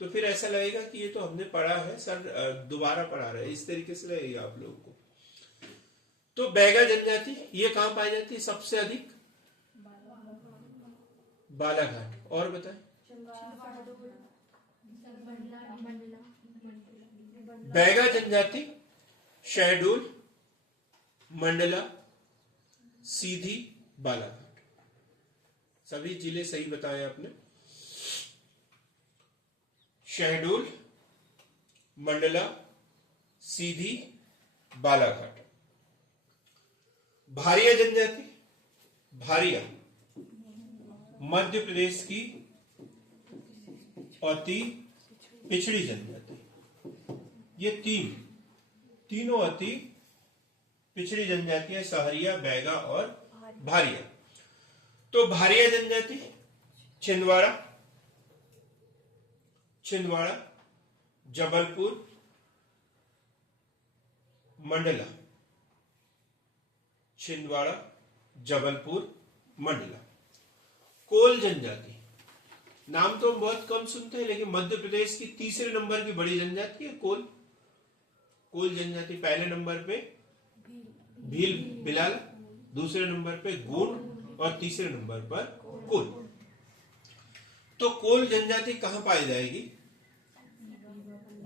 तो फिर ऐसा लगेगा कि ये तो हमने पढ़ा है, सर दोबारा पढ़ा रहे हैं, इस तरीके से लगेगा आप लोगों को। तो बैगा जनजाति ये कहां पाई जाती है सबसे अधिक? बालाघाट। और बताएं। बैगा जनजाति शहडोल, मंडला, सीधी, बालाघाट, सभी जिले सही बताए आपने। शहडोल, मंडला, सीधी, बालाघाट। भारिया जनजाति, भारिया मध्य प्रदेश की अति पिछड़ी जनजाति। ये तीनों अति पिछड़ी जनजातियां सहरिया, बैगा और भारिया। तो भारिया जनजाति छिंदवाड़ा, जबलपुर, मंडला, छिंदवाड़ा, जबलपुर, मंडला। कोल जनजाति नाम तो हम बहुत कम सुनते हैं, लेकिन मध्य प्रदेश की तीसरे नंबर की बड़ी जनजाति है कोल। कोल जनजाति पहले नंबर पे भील बिलाल, दूसरे नंबर पे गोंड और तीसरे नंबर पर कोल। तो कोल जनजाति कहां पाई जाएगी?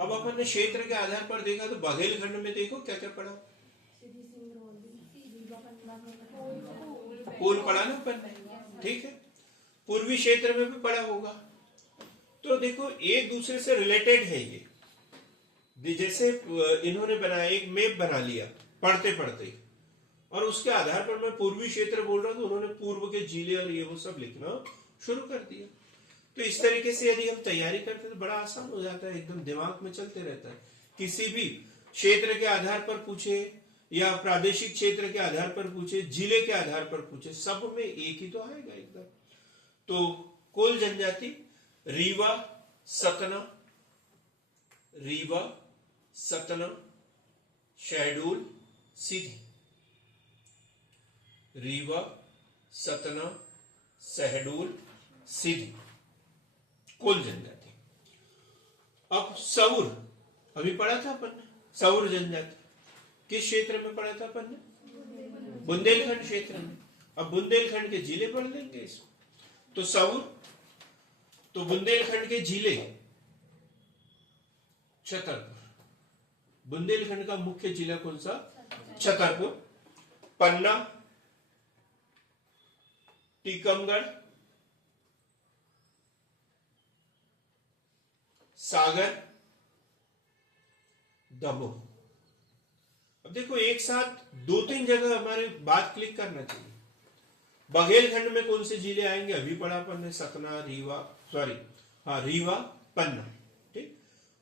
अब अपन ने क्षेत्र के आधार पर देखा तो बघेलखंड में देखो क्या क्या पढ़ा। कोल पढ़ा ना अपन, ठीक है। पूर्वी क्षेत्र में भी पढ़ा होगा। तो देखो एक दूसरे से रिलेटेड है ये। जैसे इन्होंने बनाया, एक मैप बना लिया पढ़ते पढ़ते, और उसके आधार पर मैं पूर्वी क्षेत्र बोल रहा हूं तो उन्होंने पूर्व के जिले और ये वो सब लिखना शुरू कर दिया। तो इस तरीके से यदि हम तैयारी करते तो बड़ा आसान हो जाता है, एकदम दिमाग में चलते रहता है। किसी भी क्षेत्र के आधार पर पूछे या प्रादेशिक क्षेत्र के आधार पर पूछे, जिले के आधार पर पूछे, सब में एक ही तो आएगा एकदम। तो कोल जनजाति रीवा, सतना, शहडोल, सीधी। रीवा, सतना, शहडोल, सीधी, कोल जनजाति। अब सौर अभी पढ़ा था अपन ने, सौर जनजाति किस क्षेत्र में पढ़ा था अपन ने? बुंदेलखंड क्षेत्र में। अब बुंदेलखंड के जिले पढ़ लेंगे इसको। तो सौर, तो बुंदेलखंड के जिले छतरपुर। बुंदेलखंड का मुख्य जिला कौन सा? छतरपुर। पन्ना, टीकमगढ़, सागर, दमोह। अब देखो एक साथ 2-3 जगह हमारे बात क्लिक करना चाहिए। बघेलखंड में कौन से जिले आएंगे, अभी पढ़ा अपन ने, सतना, रीवा, पन्ना। ठीक।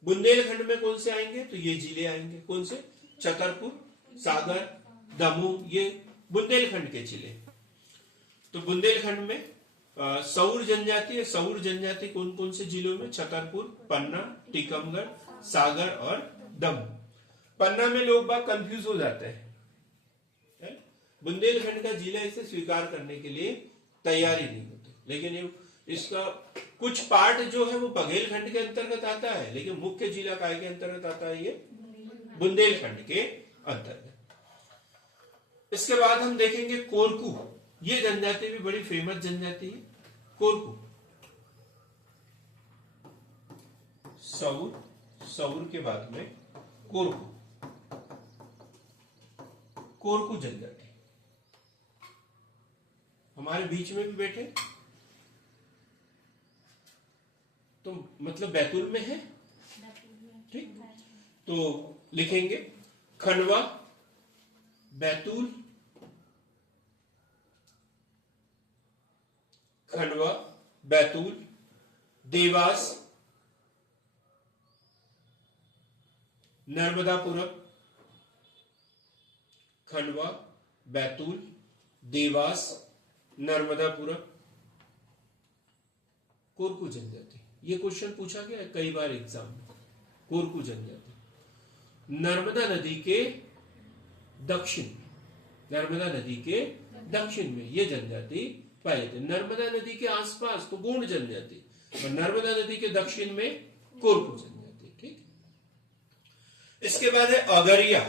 बुंदेलखंड में कौन से आएंगे, तो ये जिले आएंगे, कौन से, छतरपुर, सागर, दमोह, ये बुंदेलखंड के जिले। तो बुंदेलखंड में सौर जनजाति है। सौर जनजाति कौन कौन से जिलों में, छतरपुर, पन्ना, टीकमगढ़, सागर और दमोह। पन्ना में लोग बाग कंफ्यूज हो जाते हैं, बुंदेलखंड का जिला इसे स्वीकार करने के लिए तैयारी नहीं होती, लेकिन इसका कुछ पार्ट जो है वो बघेलखंड के अंतर्गत आता है, लेकिन मुख्य जिला काय के अंतर्गत आता है, ये बुंदेलखंड के अंतर्गत। इसके बाद हम देखेंगे कोरकू। ये जनजाति भी बड़ी फेमस जनजाति है, कोरकू। सौर के बाद में कोरकू, कोरकू जनजाति हमारे बीच में भी बैठे, तो मतलब बैतूल में है। ठीक, तो लिखेंगे खंडवा, बैतूल, खंडवा, बैतूल, देवास, नर्मदापुरम, खंडवा, बैतूल, देवास, नर्मदापुरम, कोरकू जनजाति। ये क्वेश्चन पूछा गया है कई बार एग्जाम में। कोरकू जनजाति नर्मदा नदी के दक्षिण में, नर्मदा नदी के दक्षिण में ये जनजाति पाई जाती है। नर्मदा नदी के आसपास तो गोंड जनजाति, और नर्मदा नदी के दक्षिण में कोरकू जनजाति। ठीक। इसके बाद है अगरिया।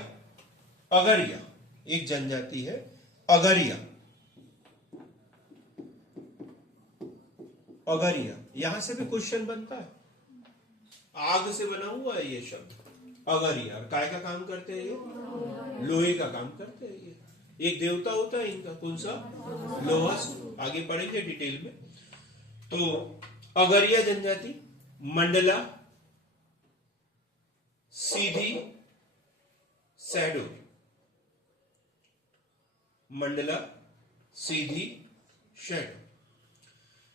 अगरिया एक जनजाति है, अगरिया। अगरिया, यहां से भी क्वेश्चन बनता है, आग से बना हुआ है ये शब्द अगरिया। काय का काम करते हैं ये, लोहे का काम करते हैं ये। एक देवता होता है इनका, कौन सा, लोहा। आगे पढ़ेंगे डिटेल में। तो अगरिया जनजाति मंडला, सीधी, शहडोल। मंडला, सीधी, शहडोल।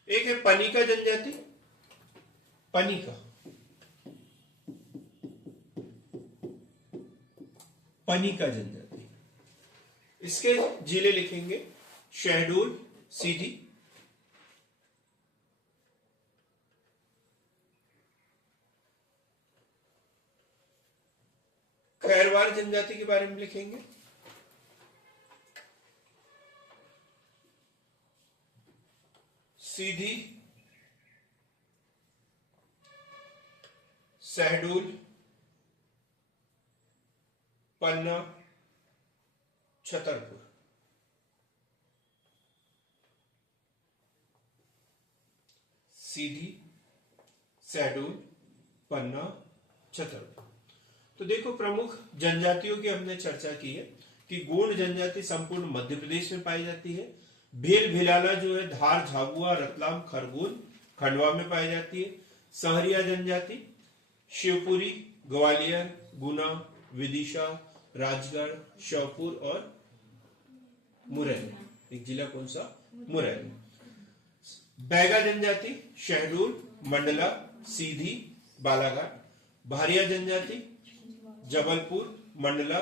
एक है पनिका जनजाति, पनिका, पनिका जनजाति। इसके जिले लिखेंगे शहडोल, सीधी, खैरवार जनजाति के बारे में लिखेंगे सीधी, शहडोल, पन्ना, छतरपुर। सीधी, शहडोल, पन्ना, छतरपुर। तो देखो प्रमुख जनजातियों की हमने चर्चा की है कि गोंड जनजाति संपूर्ण मध्य प्रदेश में पाई जाती है। भेल भिलाला जो है धार, झाबुआ, रतलाम, खरगोन, खंडवा में पाई जाती है। सहरिया जनजाति शिवपुरी, ग्वालियर, गुना, विदिशा, राजगढ़, श्योपुर और मुरैना। एक जिला कौन सा, मुरैना। बैगा जनजाति शहडोल, मंडला, सीधी, बालाघाट। भारिया जनजाति जबलपुर, मंडला,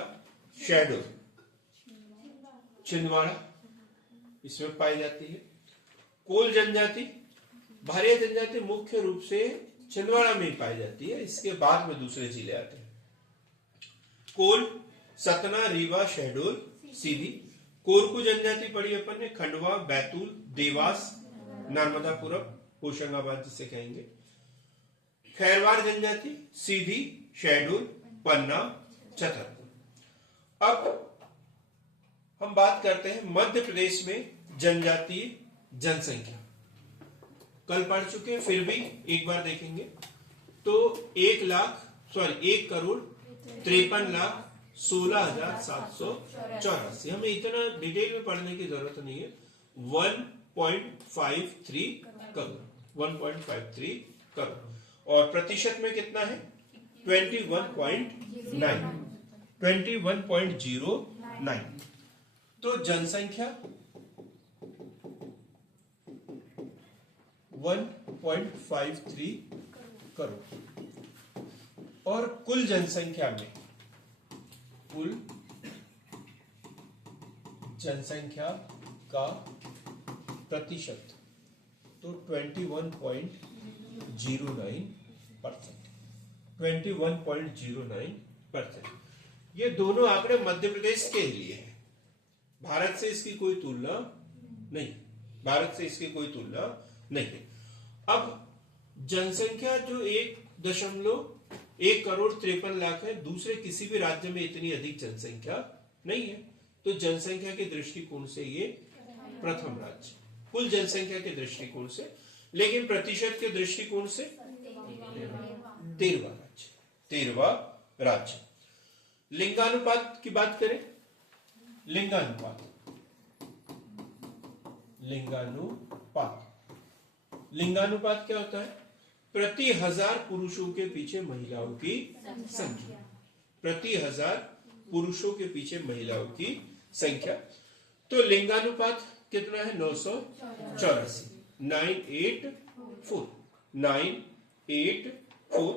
शहडोल, छिंदवाड़ा इसमें पाई जाती है। कोल जनजाति, भारिया जनजाति मुख्य रूप से छिंदवाड़ा में ही पाई जाती है, इसके बाद में दूसरे जिले आते हैं। कोल, सतना, रीवा, शहडोल, सीधी। कोरकू जनजाति पढ़ी अपन ने खंडवा, बैतूल, देवास, नर्मदापुरम, होशंगाबाद जिसे कहेंगे। खैरवार जनजाति सीधी, शहडोल, पन्ना, छतरपुर। अब हम बात करते हैं मध्य प्रदेश में जनजातीय जनसंख्या। कल पढ़ चुके हैं, फिर भी एक बार देखेंगे तो 1,53,16,784। हमें इतना डिटेल में पढ़ने की जरूरत नहीं है। 1.53 करोड़, 1.53 करोड़। और प्रतिशत में कितना है, 21.09। तो जनसंख्या 1.53 करोड़। और कुल जनसंख्या में, कुल जनसंख्या का प्रतिशत तो 21.09%। 21.09%। ये दोनों आंकड़े मध्य प्रदेश के लिए हैं। भारत से इसकी कोई तुलना नहीं, भारत से इसकी कोई तुलना नहीं है। अब जनसंख्या जो 1.1 करोड़ 53 लाख है, दूसरे किसी भी राज्य में इतनी अधिक जनसंख्या नहीं है, तो जनसंख्या के दृष्टिकोण से ये प्रथम राज्य, कुल जनसंख्या के दृष्टिकोण से, लेकिन प्रतिशत के दृष्टिकोण से 13वां राज्य। लिंगानुपात की बात करें, लिंगानुपात लिंगानुपात क्या होता है? प्रति 1000 पुरुषों के पीछे महिलाओं की संख्या, प्रति 1000 पुरुषों के पीछे महिलाओं की संख्या। तो लिंगानुपात कितना है? 984, 984।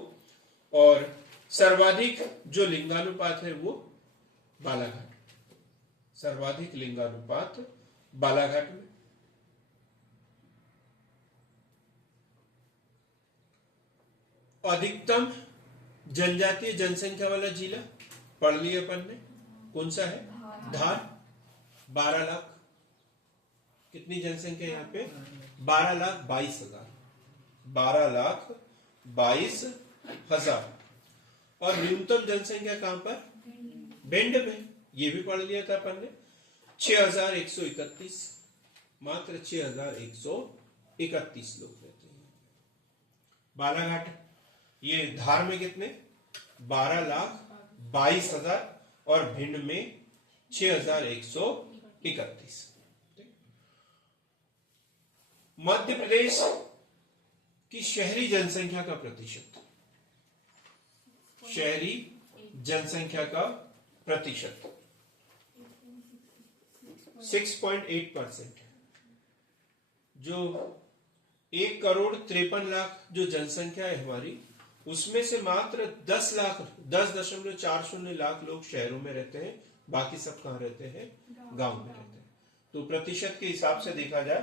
और सर्वाधिक जो लिंगानुपात है वो बालाघाट, सर्वाधिक लिंगानुपात बालाघाट में। अधिकतम जनजातीय जनसंख्या वाला जिला पढ़ लिया अपन ने, कौन सा है? धार। 12 लाख। कितनी जनसंख्या यहाँ पे? 12,22,000। 12,22,000। और न्यूनतम जनसंख्या कहां पर? भिंड में। ये भी पढ़ लिया था अपन ने। 6,131, मात्र 6,131 लोग रहते हैं। बालाघाट, ये धार में कितने? 12,22,000 और भिंड में 6,131। मध्य प्रदेश की शहरी जनसंख्या का प्रतिशत, शहरी जनसंख्या का प्रतिशत 6.8%। जो 1 करोड़ 53 लाख जो जनसंख्या है हमारी, उसमें से मात्र 10.40 लाख लोग शहरों में रहते हैं, बाकी सब कहां रहते हैं? गांव में रहते हैं। तो प्रतिशत के हिसाब से देखा जाए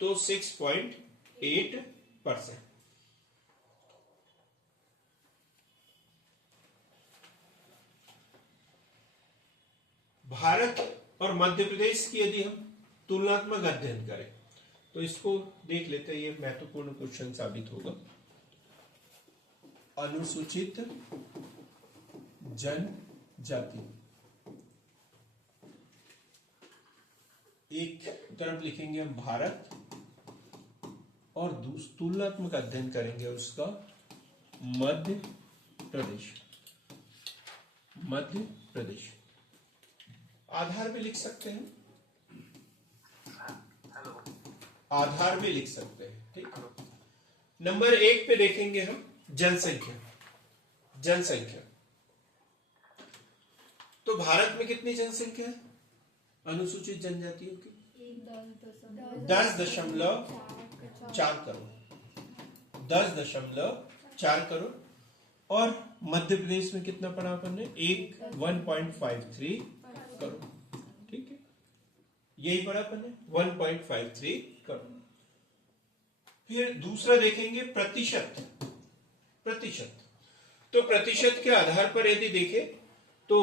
तो 6.8%। भारत और मध्य प्रदेश की यदि हम तुलनात्मक अध्ययन करें तो इसको देख लेते हैं, ये महत्वपूर्ण क्वेश्चन साबित होगा। अनुसूचित जनजाति, एक तरफ लिखेंगे हम भारत और तुलनात्मक अध्ययन करेंगे उसका मध्य प्रदेश। मध्य प्रदेश आधार भी लिख सकते हैं, आधार भी लिख सकते हैं, ठीक। नंबर 1 पे देखेंगे हम जनसंख्या। जनसंख्या तो भारत में कितनी जनसंख्या है अनुसूचित जनजातियों की? 10.4 करोड़। 10.4 करोड़। और मध्य प्रदेश में कितना पढ़ा अपन ने? 1.53 करोड़, ठीक है, यही पढ़ा अपन ने, 1.53 करोड़। फिर दूसरा देखेंगे प्रतिशत। प्रतिशत तो प्रतिशत के आधार पर यदि देखें तो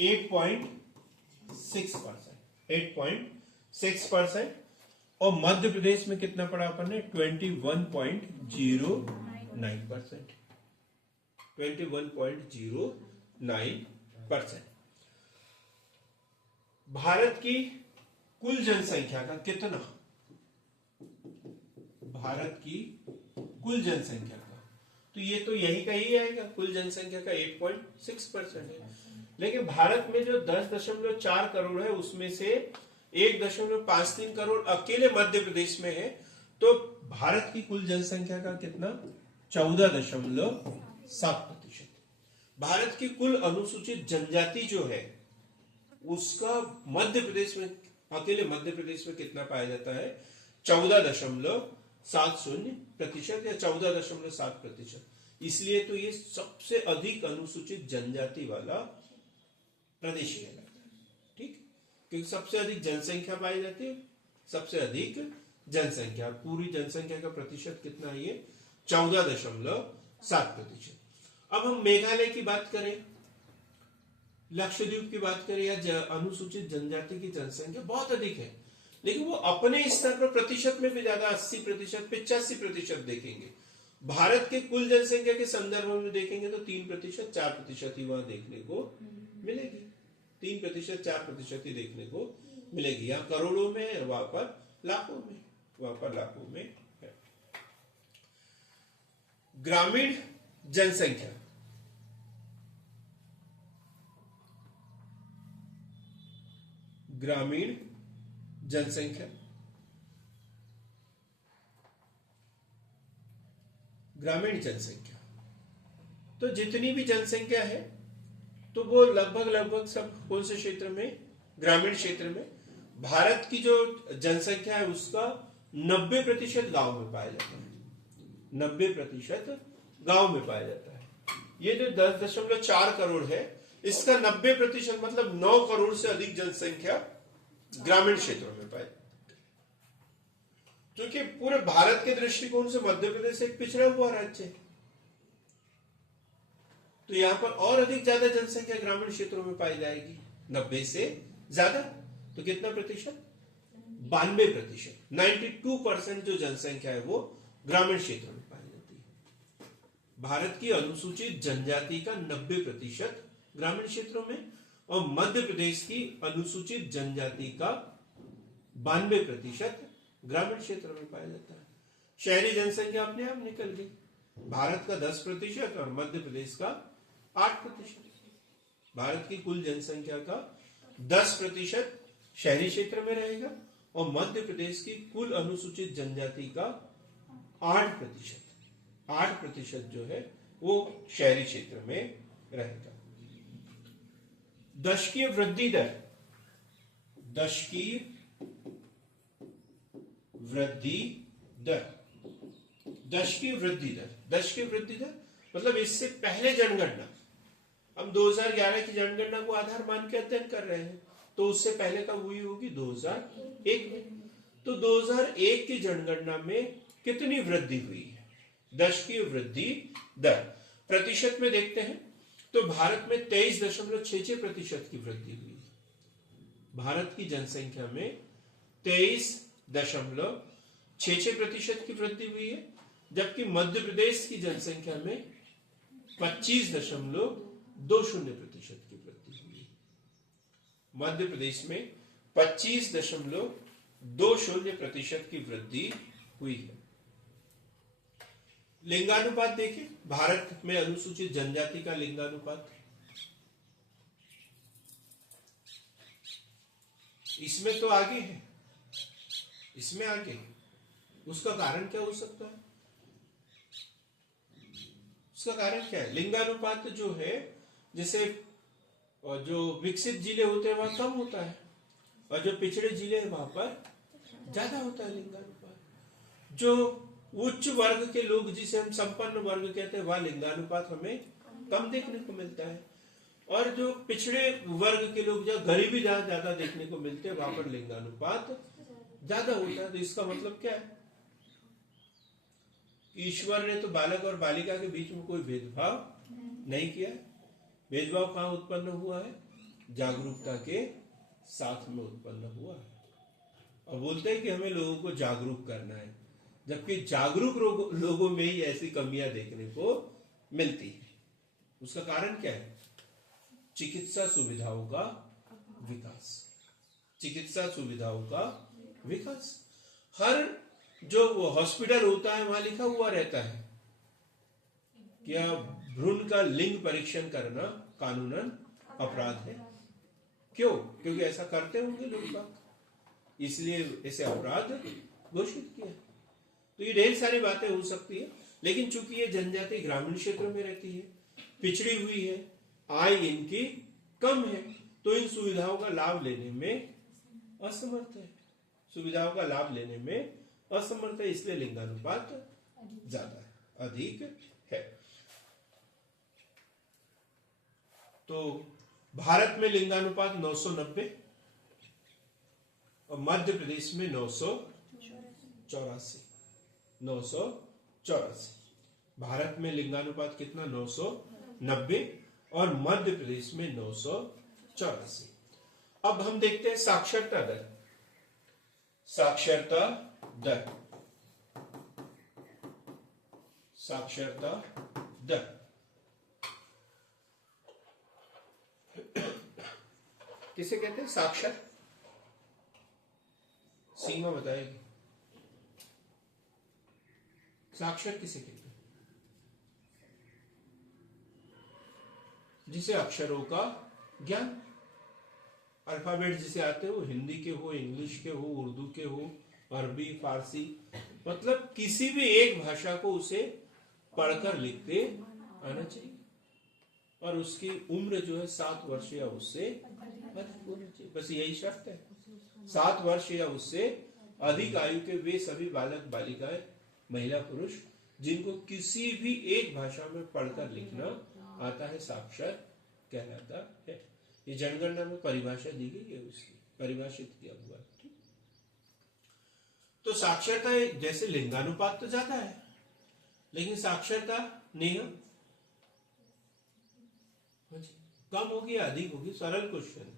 8.6%। और मध्य प्रदेश में कितना पड़ा अपन ने? 21.09%। 21.09%। भारत की कुल जनसंख्या का कितना? भारत की कुल जनसंख्या का तो ये तो यही का ही आएगा, कुल जनसंख्या का 8.6% है। लेकिन भारत में जो 10.4 करोड़ है उसमें से 1.53 करोड़ अकेले मध्य प्रदेश में है, तो भारत की कुल जनसंख्या का कितना? 14.7%। भारत की कुल अनुसूचित जनजाति जो है उसका मध्य प्रदेश में, अकेले मध्य प्रदेश में कितना पाया जाता है? 14.7%। 0.70% या 14.7%। इसलिए तो ये सबसे अधिक अनुसूचित जनजाति वाला प्रदेश कहलाता है। ठीक, क्योंकि सबसे अधिक जनसंख्या पाई जाती है, सबसे अधिक जनसंख्या, पूरी जनसंख्या का प्रतिशत कितना है ये 14.7%। अब हम मेघालय की बात करें, लक्षद्वीप की बात करें, या अनुसूचित जनजाति की जनसंख्या बहुत अधिक है, लेकिन वो अपने स्तर पर प्रतिशत में भी ज्यादा 80%, 85% देखेंगे। भारत के कुल जनसंख्या के संदर्भ में देखेंगे तो 3%, 4% ही वहां देखने को मिलेगी। 3%, 4% ही देखने को मिलेगी। यहाँ करोड़ों में, वहां पर लाखों में, वहां पर लाखों में है। ग्रामीण जनसंख्या, ग्रामीण जनसंख्या, ग्रामीण जनसंख्या तो जितनी भी जनसंख्या है तो वो लगभग सब कौन से क्षेत्र में, ग्रामीण क्षेत्र में। भारत की जो जनसंख्या है उसका 90% गांव में पाया जाता है, 90% गांव में पाया जाता है। ये जो 10.4 करोड़ है, इसका 90% मतलब 9 करोड़ से अधिक जनसंख्या ग्रामीण क्षेत्रों में पाई। क्योंकि पूरे भारत के दृष्टिकोण से मध्य प्रदेश एक पिछड़ा हुआ राज्य है, तो यहां पर और अधिक ज्यादा जनसंख्या ग्रामीण क्षेत्रों में पाई जाएगी, 90 से ज्यादा। तो कितना प्रतिशत? 92%, 92% जो जनसंख्या है वो ग्रामीण क्षेत्रों में पाई जाती है। भारत की अनुसूचित जनजाति का 90% ग्रामीण क्षेत्रों में, और मध्य प्रदेश की अनुसूचित जनजाति का 92% ग्रामीण क्षेत्र में पाया जाता है। शहरी जनसंख्या अपने आप निकल गई, भारत का 10% और मध्य प्रदेश का 8%। भारत की कुल जनसंख्या का 10% शहरी क्षेत्र में रहेगा और मध्य प्रदेश की कुल अनुसूचित जनजाति का 8% जो है वो शहरी क्षेत्र में रहेगा। दशकीय वृद्धि दर, दशकीय वृद्धि दर, दशकीय वृद्धि दर, दशकीय वृद्धि दर मतलब इससे पहले जनगणना, हम 2011 की जनगणना को आधार मान के अध्ययन कर रहे हैं, तो उससे पहले कब हुई होगी? 2001 में। तो 2001 की जनगणना में कितनी वृद्धि हुई है? दशकीय वृद्धि दर प्रतिशत में देखते हैं तो भारत में 23.66% की वृद्धि हुई है। भारत की जनसंख्या में 23.66% की वृद्धि हुई है, जबकि मध्य प्रदेश की जनसंख्या में 25.20% की वृद्धि हुई है। मध्य प्रदेश में 25.20% की वृद्धि हुई है। लिंगानुपात देखिए, भारत में अनुसूचित जनजाति का लिंगानुपात, इसमें तो आगे है, इसमें आगे है। उसका कारण क्या हो सकता है? उसका कारण क्या है? लिंगानुपात जो है, जैसे जो विकसित जिले होते हैं वहां कम होता है, और जो पिछड़े जिले हैं वहां पर ज्यादा होता है लिंगानुपात। जो उच्च वर्ग के लोग, जिसे हम संपन्न वर्ग कहते हैं, वह लिंगानुपात हमें कम देखने को मिलता है, और जो पिछड़े वर्ग के लोग, जहाँ गरीबी जहां ज्यादा देखने को मिलते हैं, वहां पर लिंगानुपात ज्यादा होता है। तो इसका मतलब क्या है? ईश्वर ने तो बालक और बालिका के बीच में कोई भेदभाव नहीं किया। भेदभाव कहां उत्पन्न हुआ है? जागरूकता के साथ में उत्पन्न हुआ है। और बोलते हैं कि हमें लोगों को जागरूक करना है, जबकि जागरूक लोगों में ही ऐसी कमियां देखने को मिलती है। उसका कारण क्या है? चिकित्सा सुविधाओं का विकास, चिकित्सा सुविधाओं का विकास। हर जो हॉस्पिटल होता है वहां लिखा हुआ रहता है क्या भ्रूण का लिंग परीक्षण करना कानूनन अपराध है। क्यों? क्योंकि ऐसा करते होंगे लोग, इसलिए इसे अपराध घोषित किया। तो ये ढेर सारी बातें हो सकती है, लेकिन चूंकि ये जनजाति ग्रामीण क्षेत्रों में रहती है, पिछड़ी हुई है, आय इनकी कम है, तो इन सुविधाओं का लाभ लेने में असमर्थ है, सुविधाओं का लाभ लेने में असमर्थ है, इसलिए लिंगानुपात ज्यादा है, अधिक है। तो भारत में लिंगानुपात 990 और मध्य प्रदेश में 984। 984 भारत में लिंगानुपात कितना? 990 और मध्य प्रदेश में 984। अब हम देखते हैं साक्षरता दर। साक्षरता दर, साक्षरता दर किसे कहते हैं? साक्षर, सीमा बताएगी। साक्षर किसे कहते हैं? जिसे अक्षरों का ज्ञान, अल्फाबेट जिसे आते हो, हिंदी के हो, इंग्लिश के हो, उर्दू के हो, अरबी, फारसी, मतलब किसी भी एक भाषा को उसे पढ़कर लिखते आना चाहिए। और उसकी उम्र जो है 7 वर्ष या उससे अधिक होनी चाहिए, बस यही शर्त है। 7 वर्ष या उससे अधिक आयु के वे सभी बालक बालिकाएं, महिला पुरुष जिनको किसी भी एक भाषा में पढ़कर लिखना आता है, साक्षर कहलाता है। ये जनगणना में परिभाषा दी गई है, उसकी परिभाषित किया हुआ है। तो साक्षरता जैसे लिंगानुपात तो ज्यादा है, लेकिन साक्षरता नेहा कम होगी या अधिक होगी? सरल क्वेश्चन।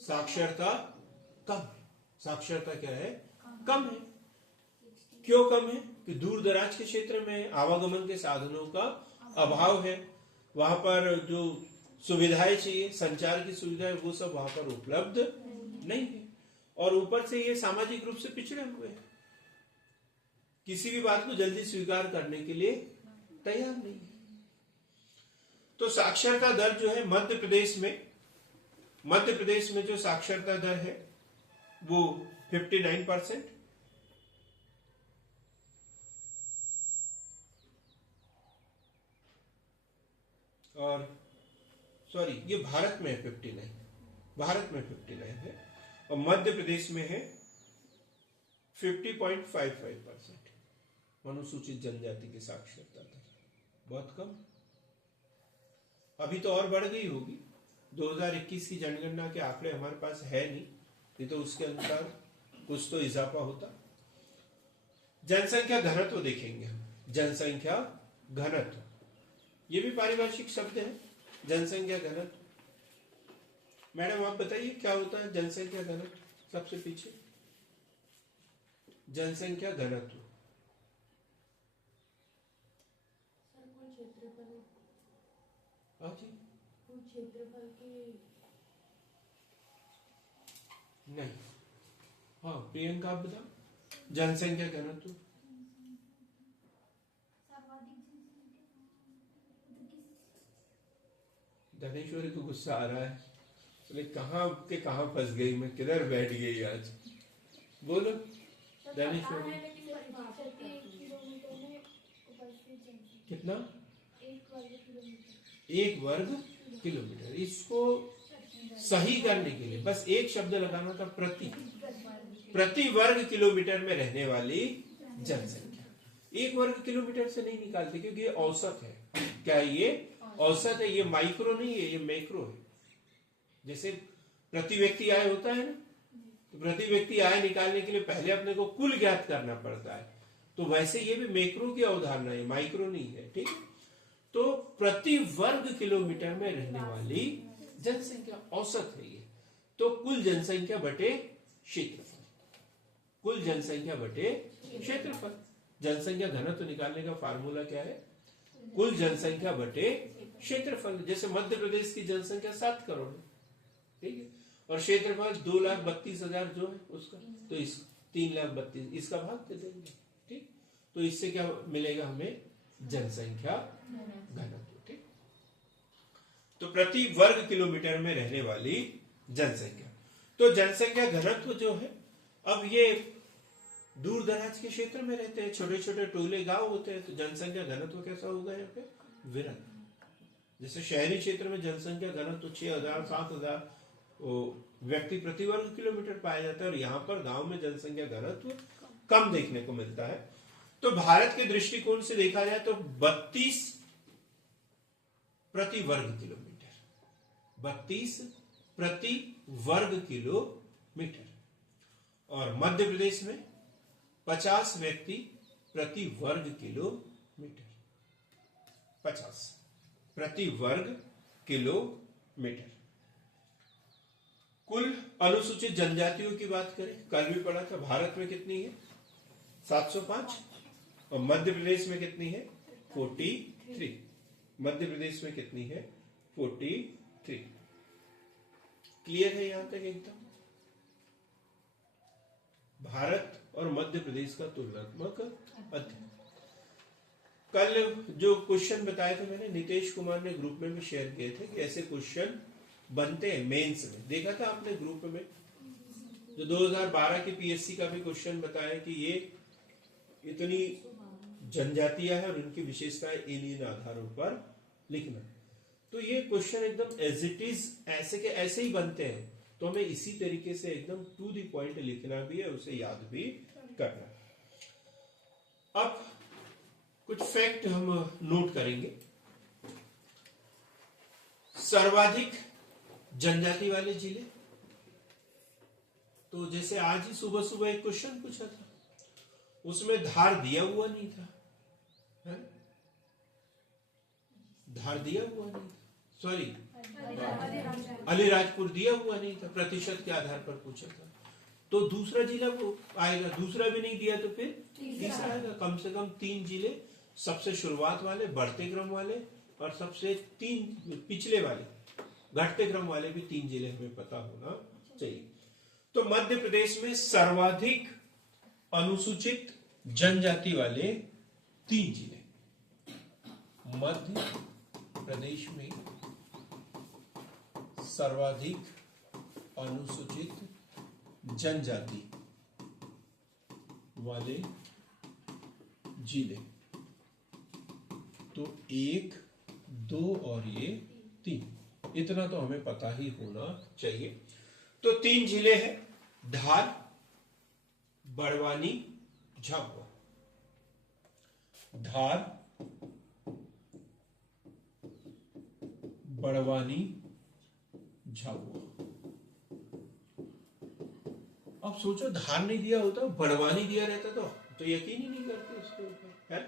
साक्षरता कम, साक्षरता क्या है? कम है। क्यों कम है? कि दूर दराज के क्षेत्र में आवागमन के साधनों का अभाव है, वहां पर जो सुविधाएं चाहिए, संचार की सुविधाएं, वो सब वहां पर उपलब्ध नहीं है। और ऊपर से ये सामाजिक रूप से पिछड़े हुए हैं, किसी भी बात को जल्दी स्वीकार करने के लिए तैयार नहीं है। तो साक्षरता दर जो है मध्य प्रदेश में जो साक्षरता दर है वो 59%। और सॉरी, ये भारत में है 59, भारत में 59 है, और मध्य प्रदेश में है 50.55%। अनुसूचित जनजाति की साक्षरता दर बहुत कम। अभी तो और बढ़ गई होगी, 2021 की जनगणना के आंकड़े हमारे पास है नहीं, नहीं तो उसके अनुसार कुछ तो इजाफा होता। जनसंख्या घनत्व देखेंगे हम। जनसंख्या घनत्व, ये भी पारिभाषिक शब्द है, जनसंख्या घनत्व। मैडम आप बताइए क्या होता है जनसंख्या घनत्व? सबसे पीछे जनसंख्या घनत्व। क्षेत्रफल के नहीं, हाँ प्रियंका आप बताओ जनसंख्या घनत्व। धनेश्वरी को गुस्सा आ रहा है, बोले कहाँ के कहाँ फंस गई, मैं किधर बैठ गई आज। बोलो धनेश्वरी। कितना? 1 वर्ग किलोमीटर। इसको सही करने के लिए बस एक शब्द लगाना था, प्रति वर्ग किलोमीटर में रहने वाली जनसंख्या। 1 वर्ग किलोमीटर से नहीं निकालते क्योंकि ये औसत है। क्या ये औसत है? ये माइक्रो नहीं है, ये मैक्रो है। जैसे प्रति व्यक्ति आय होता है ना, तो प्रति व्यक्ति आय निकालने के लिए पहले अपने को कुल ज्ञात करना पड़ता है, तो वैसे ये भी मैक्रो की अवधारणा है, माइक्रो नहीं है। ठीक है, तो प्रति वर्ग किलोमीटर में रहने वाली जनसंख्या औसत है ये। तो कुल जनसंख्या बटे क्षेत्रफल, कुल जनसंख्या बटे क्षेत्रफल। जनसंख्या घनत्व निकालने का फार्मूला क्या है? कुल जनसंख्या बटे क्षेत्रफल। जैसे मध्य प्रदेश की जनसंख्या 7 करोड़ है, ठीक है, और क्षेत्रफल 2,32,000 जो है उसका, तो इस 3,32,000 इसका भाग दे देंगे। ठीक, तो इससे क्या मिलेगा हमें? जनसंख्या घनत्व। ठीक, तो प्रति वर्ग किलोमीटर में रहने वाली जनसंख्या। तो जनसंख्या घनत्व जो है, अब ये दूर दराज के क्षेत्र में रहते हैं, छोटे छोटे टोले गांव होते हैं, तो जनसंख्या घनत्व कैसा होगा यहाँ पे? विरल। जैसे शहरी क्षेत्र में जनसंख्या घनत्व तो 6,000 7,000 व्यक्ति प्रति वर्ग किलोमीटर पाया जाता है, और यहाँ पर गांव में जनसंख्या घनत्व कम देखने को मिलता है। तो भारत के दृष्टिकोण से देखा जाए तो 32 प्रति वर्ग किलोमीटर, 32 प्रति वर्ग किलोमीटर, और मध्य प्रदेश में 50 व्यक्ति प्रति वर्ग किलोमीटर, 50 प्रति वर्ग किलोमीटर। कुल अनुसूचित जनजातियों की बात करें, कल भी पढ़ा था, भारत में कितनी है? 705, और मध्य प्रदेश में कितनी है? 43। मध्य प्रदेश में कितनी है? 43। क्लियर है यहां तक एकदम? भारत और मध्य प्रदेश का तुलनात्मक अध्ययन। कल जो क्वेश्चन बताए थे मैंने, नीतीश कुमार ने ग्रुप में भी शेयर किए थे कि ऐसे क्वेश्चन बनते हैं मेंस में। देखा था आपने ग्रुप में? जो 2012 की पीएससी का भी क्वेश्चन बताया कि ये इतनी जनजातियां हैं और इनकी विशेषताएं इन आधारों पर लिखना। तो ये क्वेश्चन एकदम एज इट इज ऐसे के ऐसे ही बनते हैं, तो हमें इसी तरीके से एकदम टू द पॉइंट लिखना भी है, उसे याद भी करना। अब कुछ फैक्ट हम नोट करेंगे। सर्वाधिक जनजाति वाले जिले, तो जैसे आज ही सुबह सुबह एक क्वेश्चन पूछा था, उसमें धार दिया हुआ नहीं था, है? धार दिया हुआ नहीं था, सॉरी अलीराजपुर दिया हुआ नहीं था, प्रतिशत के आधार पर पूछा था। तो दूसरा जिला वो आएगा, दूसरा भी नहीं दिया तो फिर तीसरा आएगा। कम से कम 3 जिले, सबसे शुरुआत वाले, बढ़ते क्रम वाले, और सबसे 3 पिछले वाले, घटते क्रम वाले भी 3 जिले हमें पता होना चाहिए। तो मध्य प्रदेश में सर्वाधिक अनुसूचित जनजाति वाले 3 जिले, मध्य प्रदेश में सर्वाधिक अनुसूचित जनजाति वाले जिले, तो 1, 2 और ये 3, इतना तो हमें पता ही होना चाहिए। तो 3 जिले हैं, धार, बड़वानी, झाबुआ। धार, बड़वानी, झाबुआ। अब सोचो, धार नहीं दिया होता, बड़वानी दिया रहता तो यकीन ही नहीं करते उसके ऊपर, है?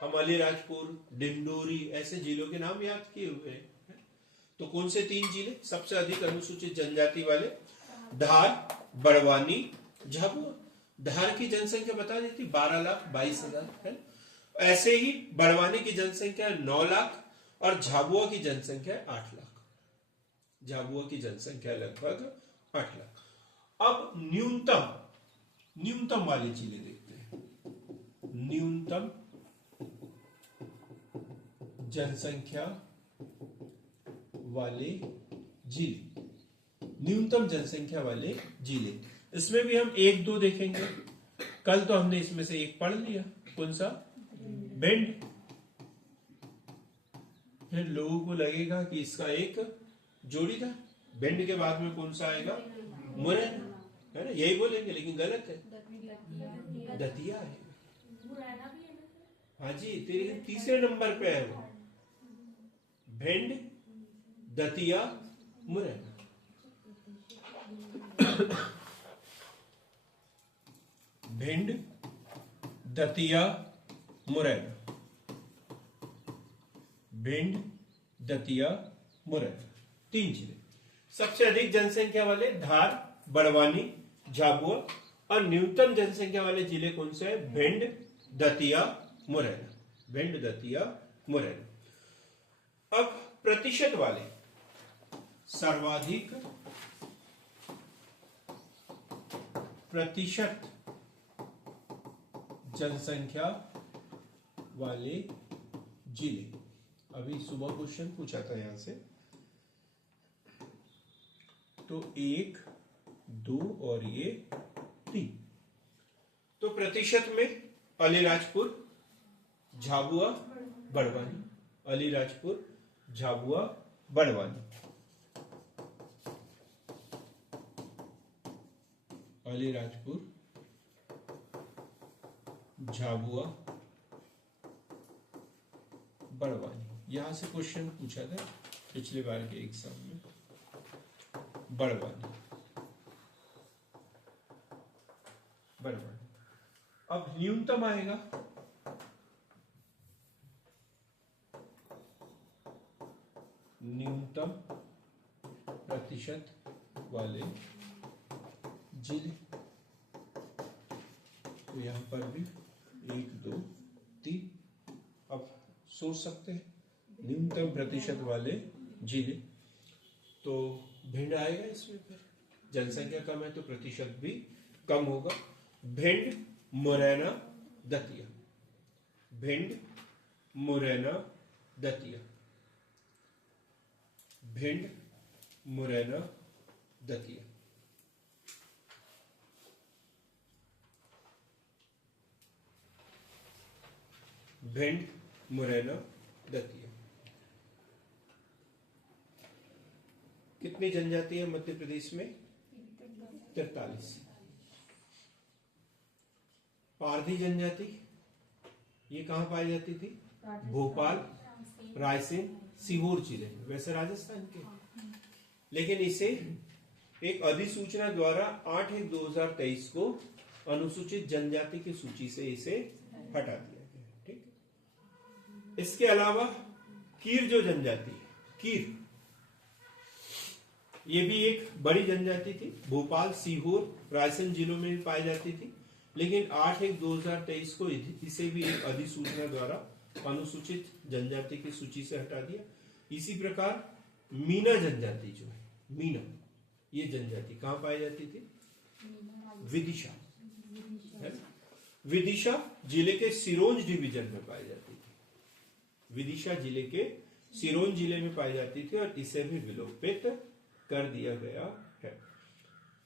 हम अलीराजपुर, डिंडोरी ऐसे जिलों के नाम याद किए हुए हैं। तो कौन से 3 जिले सबसे अधिक अनुसूचित जनजाति वाले? धार, बड़वानी, झाबुआ। धार की जनसंख्या बता दी थी 12,22,000, है? ऐसे ही बड़वानी की जनसंख्या 9 लाख और झाबुआ की जनसंख्या 8 लाख। झाबुआ की जनसंख्या लगभग 8 लाख। अब न्यूनतम वाले जिले देखते हैं। न्यूनतम जनसंख्या वाले जिले, न्यूनतम जनसंख्या वाले जिले, इसमें भी हम 1, 2 देखेंगे। कल तो हमने इसमें से एक पढ़ लिया, कौन सा? भिंड। फिर लोगों को लगेगा कि इसका एक जोड़ी था। भिंड के बाद में कौन सा आएगा? मुरैना, है ना? यही बोलेंगे लेकिन गलत है, दतिया है। हाँ जी, तेरे तीसरे नंबर पे है वो। भिंड, दतिया, मुरैना। भिंड, दतिया, मुरैना। भिंड, दतिया, मुरैना, 3 जिले। सबसे अधिक जनसंख्या वाले धार, बड़वानी, झाबुआ, और न्यूनतम जनसंख्या वाले जिले कौन से हैं? भिंड, दतिया, मुरैना। भिंड, दतिया, मुरैना। अब प्रतिशत वाले, सर्वाधिक प्रतिशत जनसंख्या वाले जिले, अभी सुबह क्वेश्चन पूछा था यहां से। तो 1, 2 और ये 3। तो प्रतिशत में अलीराजपुर, झाबुआ, बड़वानी, अलीराजपुर, झाबुआ बड़वानी। अलीराजपुर, झाबुआ बड़वानी। यहां से क्वेश्चन पूछा था पिछले बार के एग्जाम में। बड़वानी, बड़वानी। अब न्यूनतम आएगा, न्यूनतम प्रतिशत वाले जिले। तो यहां पर भी 1 2 3। अब सोच सकते हैं न्यूनतम प्रतिशत वाले जिले, तो भिंड आएगा इसमें। फिर जनसंख्या कम है तो प्रतिशत भी कम होगा। भिंड, मुरैना, दतिया। भिंड, मुरैना, दतिया। भिंड, मुरैना, दतिया। भिंड, मुरैना, दतिया। कितनी जनजाति है मध्य प्रदेश में? 43। पारधी जनजाति ये कहां पाई जाती थी? भोपाल, रायसेन, सीहोर जिले में, वैसे राजस्थान के। लेकिन इसे एक अधिसूचना द्वारा 8/1/2023 को अनुसूचित जनजाति की सूची से इसे हटा दिया गया। ठीक है। इसके अलावा कीर जो जनजाति है, कीर, ये भी एक बड़ी जनजाति थी। भोपाल, सीहोर, रायसेन जिलों में पाई जाती थी। लेकिन 8/1/2023 को इसे भी एक अधिसूचना द्वारा अनुसूचित जनजाति की सूची से हटा दिया। इसी प्रकार मीना जनजाति जो है, मीना, ये जनजाति कहां पाई जाती थी? विदिशा, है ना? विदिशा जिले के सिरोंज डिवीजन में पाई जाती थी। विदिशा जिले के सिरोंज जिले में पाई जाती थी और इसे भी विलोपित कर दिया गया है।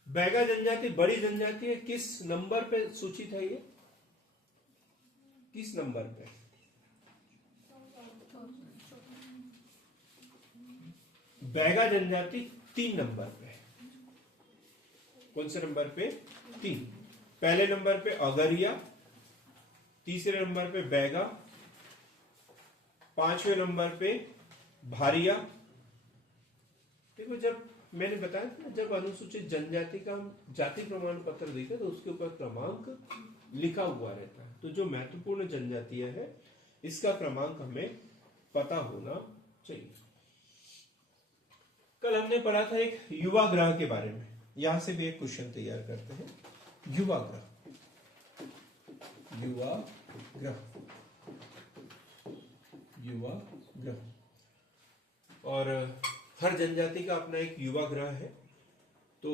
बैगा जनजाति बड़ी जनजाति है। किस नंबर पे सूचित है ये? किस नंबर पे? बैगा जनजाति 3 नंबर पे है। कौन से नंबर पे? 3। पहले नंबर पे अगरिया, तीसरे नंबर पे बैगा, 5वें नंबर पे भारिया। देखो, जब मैंने बताया था, जब अनुसूचित जनजाति का हम जाति प्रमाण पत्र देते तो उसके ऊपर क्रमांक लिखा हुआ रहता है। तो जो महत्वपूर्ण जनजातियां है इसका क्रमांक हमें पता होना चाहिए। कल हमने पढ़ा था एक युवा ग्रह के बारे में। यहां से भी एक क्वेश्चन तैयार करते हैं। युवा ग्रह, युवा ग्रह, युवा ग्रह। और हर जनजाति का अपना एक युवा ग्रह है। तो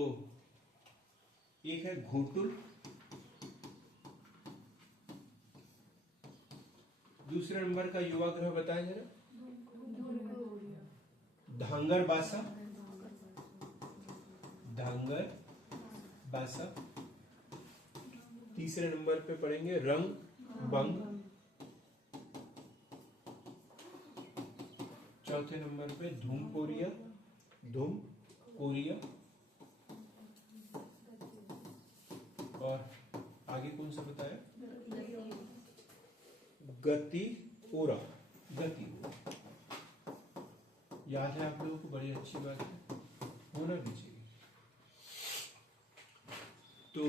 एक है घोटुल, दूसरे नंबर का युवा ग्रह बताया जरा। धांगर बासा, धांगर बासा। तीसरे नंबर पे पढ़ेंगे रंग बंग। चौथे नंबर पे धूम कोरिया, धूम कोरिया। और आगे कौन सा बताया? गति ओरा, गति ओरा। याद है आप लोगों को? बड़ी अच्छी बात है, होना भी चाहिए। तो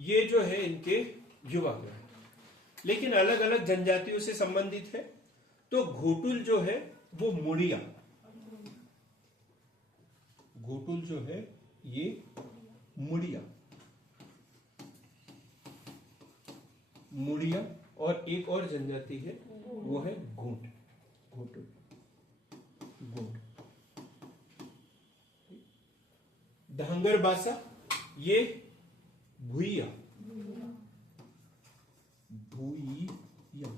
ये जो है इनके युवा ग्रह, लेकिन अलग अलग जनजातियों से संबंधित है। तो घोटुल जो है वो मुड़िया, घोटुल जो है ये मुड़िया, मुड़िया। और एक और जनजाति है वो है घोट, घोटुल, घोट। धांगर बासा ये भुइया, भुइया,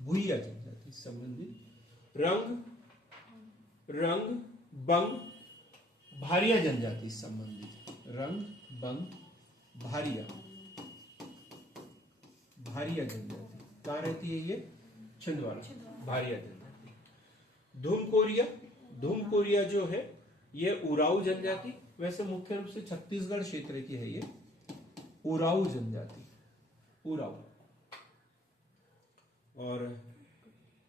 भुइया जनजाति संबंधित। रंग रंग बंग भारिया जनजाति संबंधित। रंग बंग भारिया, भारिया जनजाति कहाँ रहती है? ये छिंदवाड़ा, भारिया जनजाति। धूम कोरिया जो है ये उराव जनजाति, वैसे मुख्य रूप से छत्तीसगढ़ क्षेत्र की है ये उराव जनजाति, उराव। और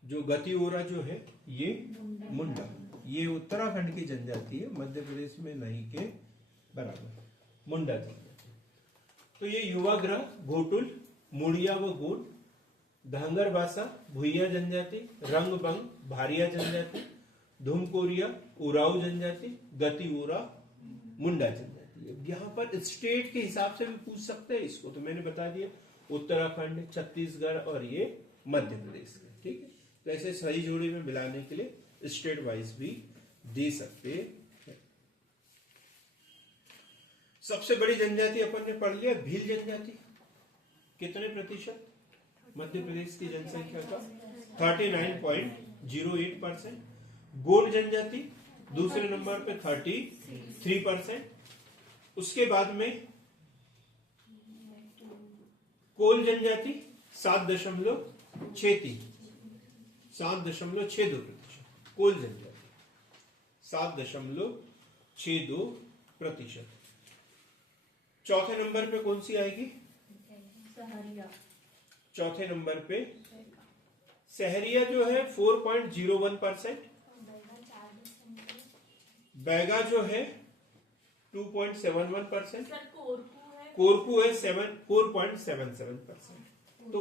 जो गतिओरा जो है ये मुंडा, ये उत्तराखंड की जनजाति है, मध्य प्रदेश में नहीं के बराबर, मुंडा जनजाति। तो ये युवाग्रह, घोटुल, मुड़िया व गोंड, धांगर भाषा, भुइया जनजाति, रंगबंग, भारिया जनजाति, धूमकोरिया, उराव जनजाति, गतिओरा, मुंडा जनजाति। यहाँ पर स्टेट के हिसाब से भी पूछ सकते हैं इसको, तो मैंने बता दिया उत्तराखंड, छत्तीसगढ़ और ये मध्य प्रदेश के, ठीक है। तो ऐसे सही जोड़ी में मिलाने के लिए स्टेट वाइज भी दे सकते हैं। सबसे बड़ी जनजाति अपन ने पढ़ लिया भील जनजाति, कितने प्रतिशत? मध्य प्रदेश की जनसंख्या का 39.08%। गोंड जनजाति दूसरे नंबर पे 33%। उसके बाद में कोल जनजाति 7.62%। कोल जनजाति 7.62%। चौथे नंबर पे कौन सी आएगी? सहरिया। चौथे नंबर पे सहरिया जो है 4.01%। बैगा जो है 2.71%। कोरकू है 4.77%। तो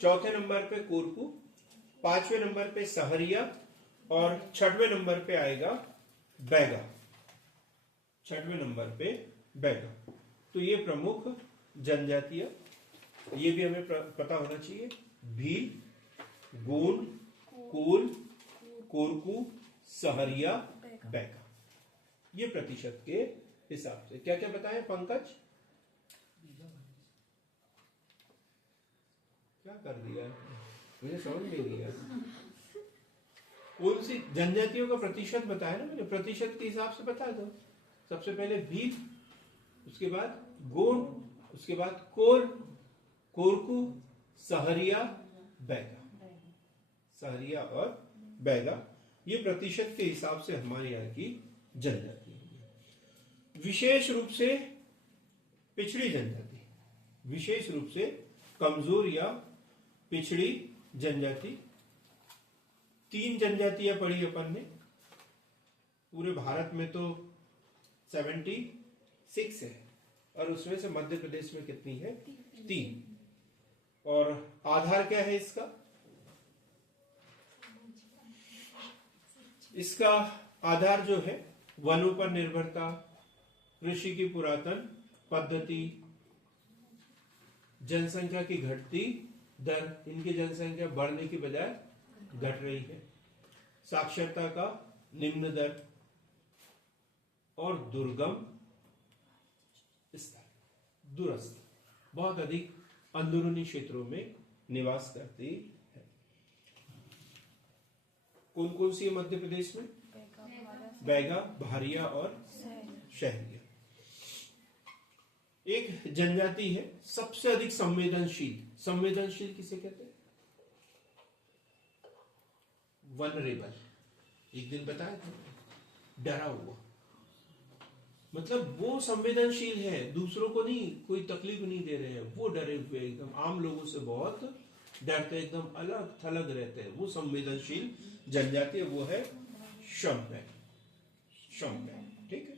चौथे नंबर पे कोरकू, पांचवें नंबर पे सहरिया और छठवें नंबर पे आएगा बैगा। छठवें नंबर पे बैगा। तो ये प्रमुख जनजातियां, ये भी हमें पता होना चाहिए। भील, गोंड, कोल, कोरकू, सहरिया, बैगा, ये प्रतिशत के हिसाब से। क्या क्या बताएं पंकज? क्या कर दिया, मुझे समझ नहीं दिया। कौन सी जनजातियों का प्रतिशत बताया ना मैंने, प्रतिशत के हिसाब से बता दो। सबसे पहले भील, उसके बाद गोंड, उसके बाद कोल, कोरकू, सहरिया, बैगा। सहरिया और बैगा, ये प्रतिशत के हिसाब से हमारे यहाँ की जनजाति है। विशेष रूप से पिछड़ी जनजाति, विशेष रूप से कमजोर या पिछड़ी जनजाति। 3 जनजातियां पढ़ी अपन ने। पूरे भारत में तो 76 है और उसमें से मध्य प्रदेश में कितनी है? 3। और आधार क्या है इसका? इसका आधार जो है वनों पर निर्भरता, कृषि की पुरातन पद्धति, जनसंख्या की घटती दर, इनकी जनसंख्या बढ़ने की बजाय घट रही है, साक्षरता का निम्न दर और दुर्गम स्तर, दूरस्थ, बहुत अधिक अंदरूनी क्षेत्रों में निवास करती है। कौन कौन सी है मध्य प्रदेश में? बैगा, भारिया और शहरिया। एक जनजाति है सबसे अधिक संवेदनशील। संवेदनशील किसे कहते हैं? वनरेबल, एक दिन बताया था, डरा हुआ। मतलब वो संवेदनशील है, दूसरों को नहीं, कोई तकलीफ नहीं दे रहे हैं, वो डरे हुए एकदम, आम लोगों से बहुत डरते, एकदम अलग थलग रहते हैं। वो संवेदनशील जनजाति, वो है शम्पेन। ठीक है।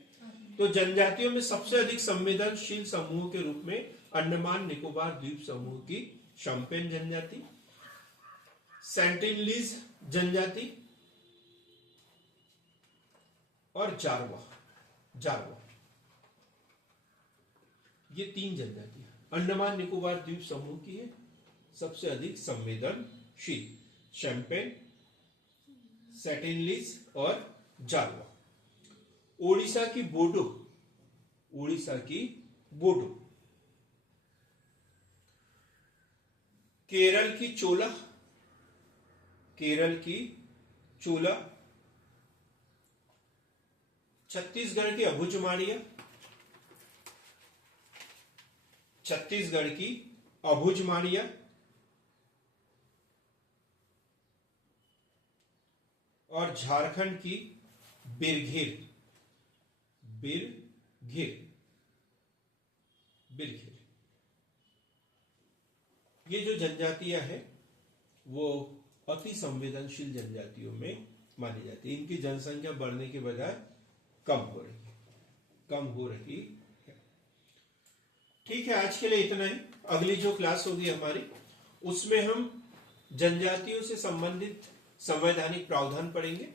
तो जनजातियों में सबसे अधिक संवेदनशील समूह के रूप में अंडमान निकोबार द्वीप समूह की शम्पेन जनजाति, सेंटिनलीज जनजाति और जारवा। ये 3 जनजातियां अंडमान निकोबार द्वीप समूह की है सबसे अधिक संवेदनशील, शम्पेन, सेंटिनलीज और जारवा। ओडिशा की बोडो, केरल की चोला, छत्तीसगढ़ की अभुजमाड़िया, और झारखंड की बिरघिर, बिरघिर, बिरघिर। ये जो जनजातियां हैं वो अति संवेदनशील जनजातियों में मानी जाती है। इनकी जनसंख्या बढ़ने के बजाय कम हो रही है, कम हो रही है। ठीक है, आज के लिए इतना ही। अगली जो क्लास होगी हमारी, उसमें हम जनजातियों से संबंधित संवैधानिक प्रावधान पढ़ेंगे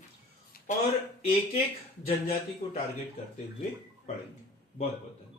और एक एक जनजाति को टारगेट करते हुए पढ़ेंगे। बहुत बहुत धन्यवाद।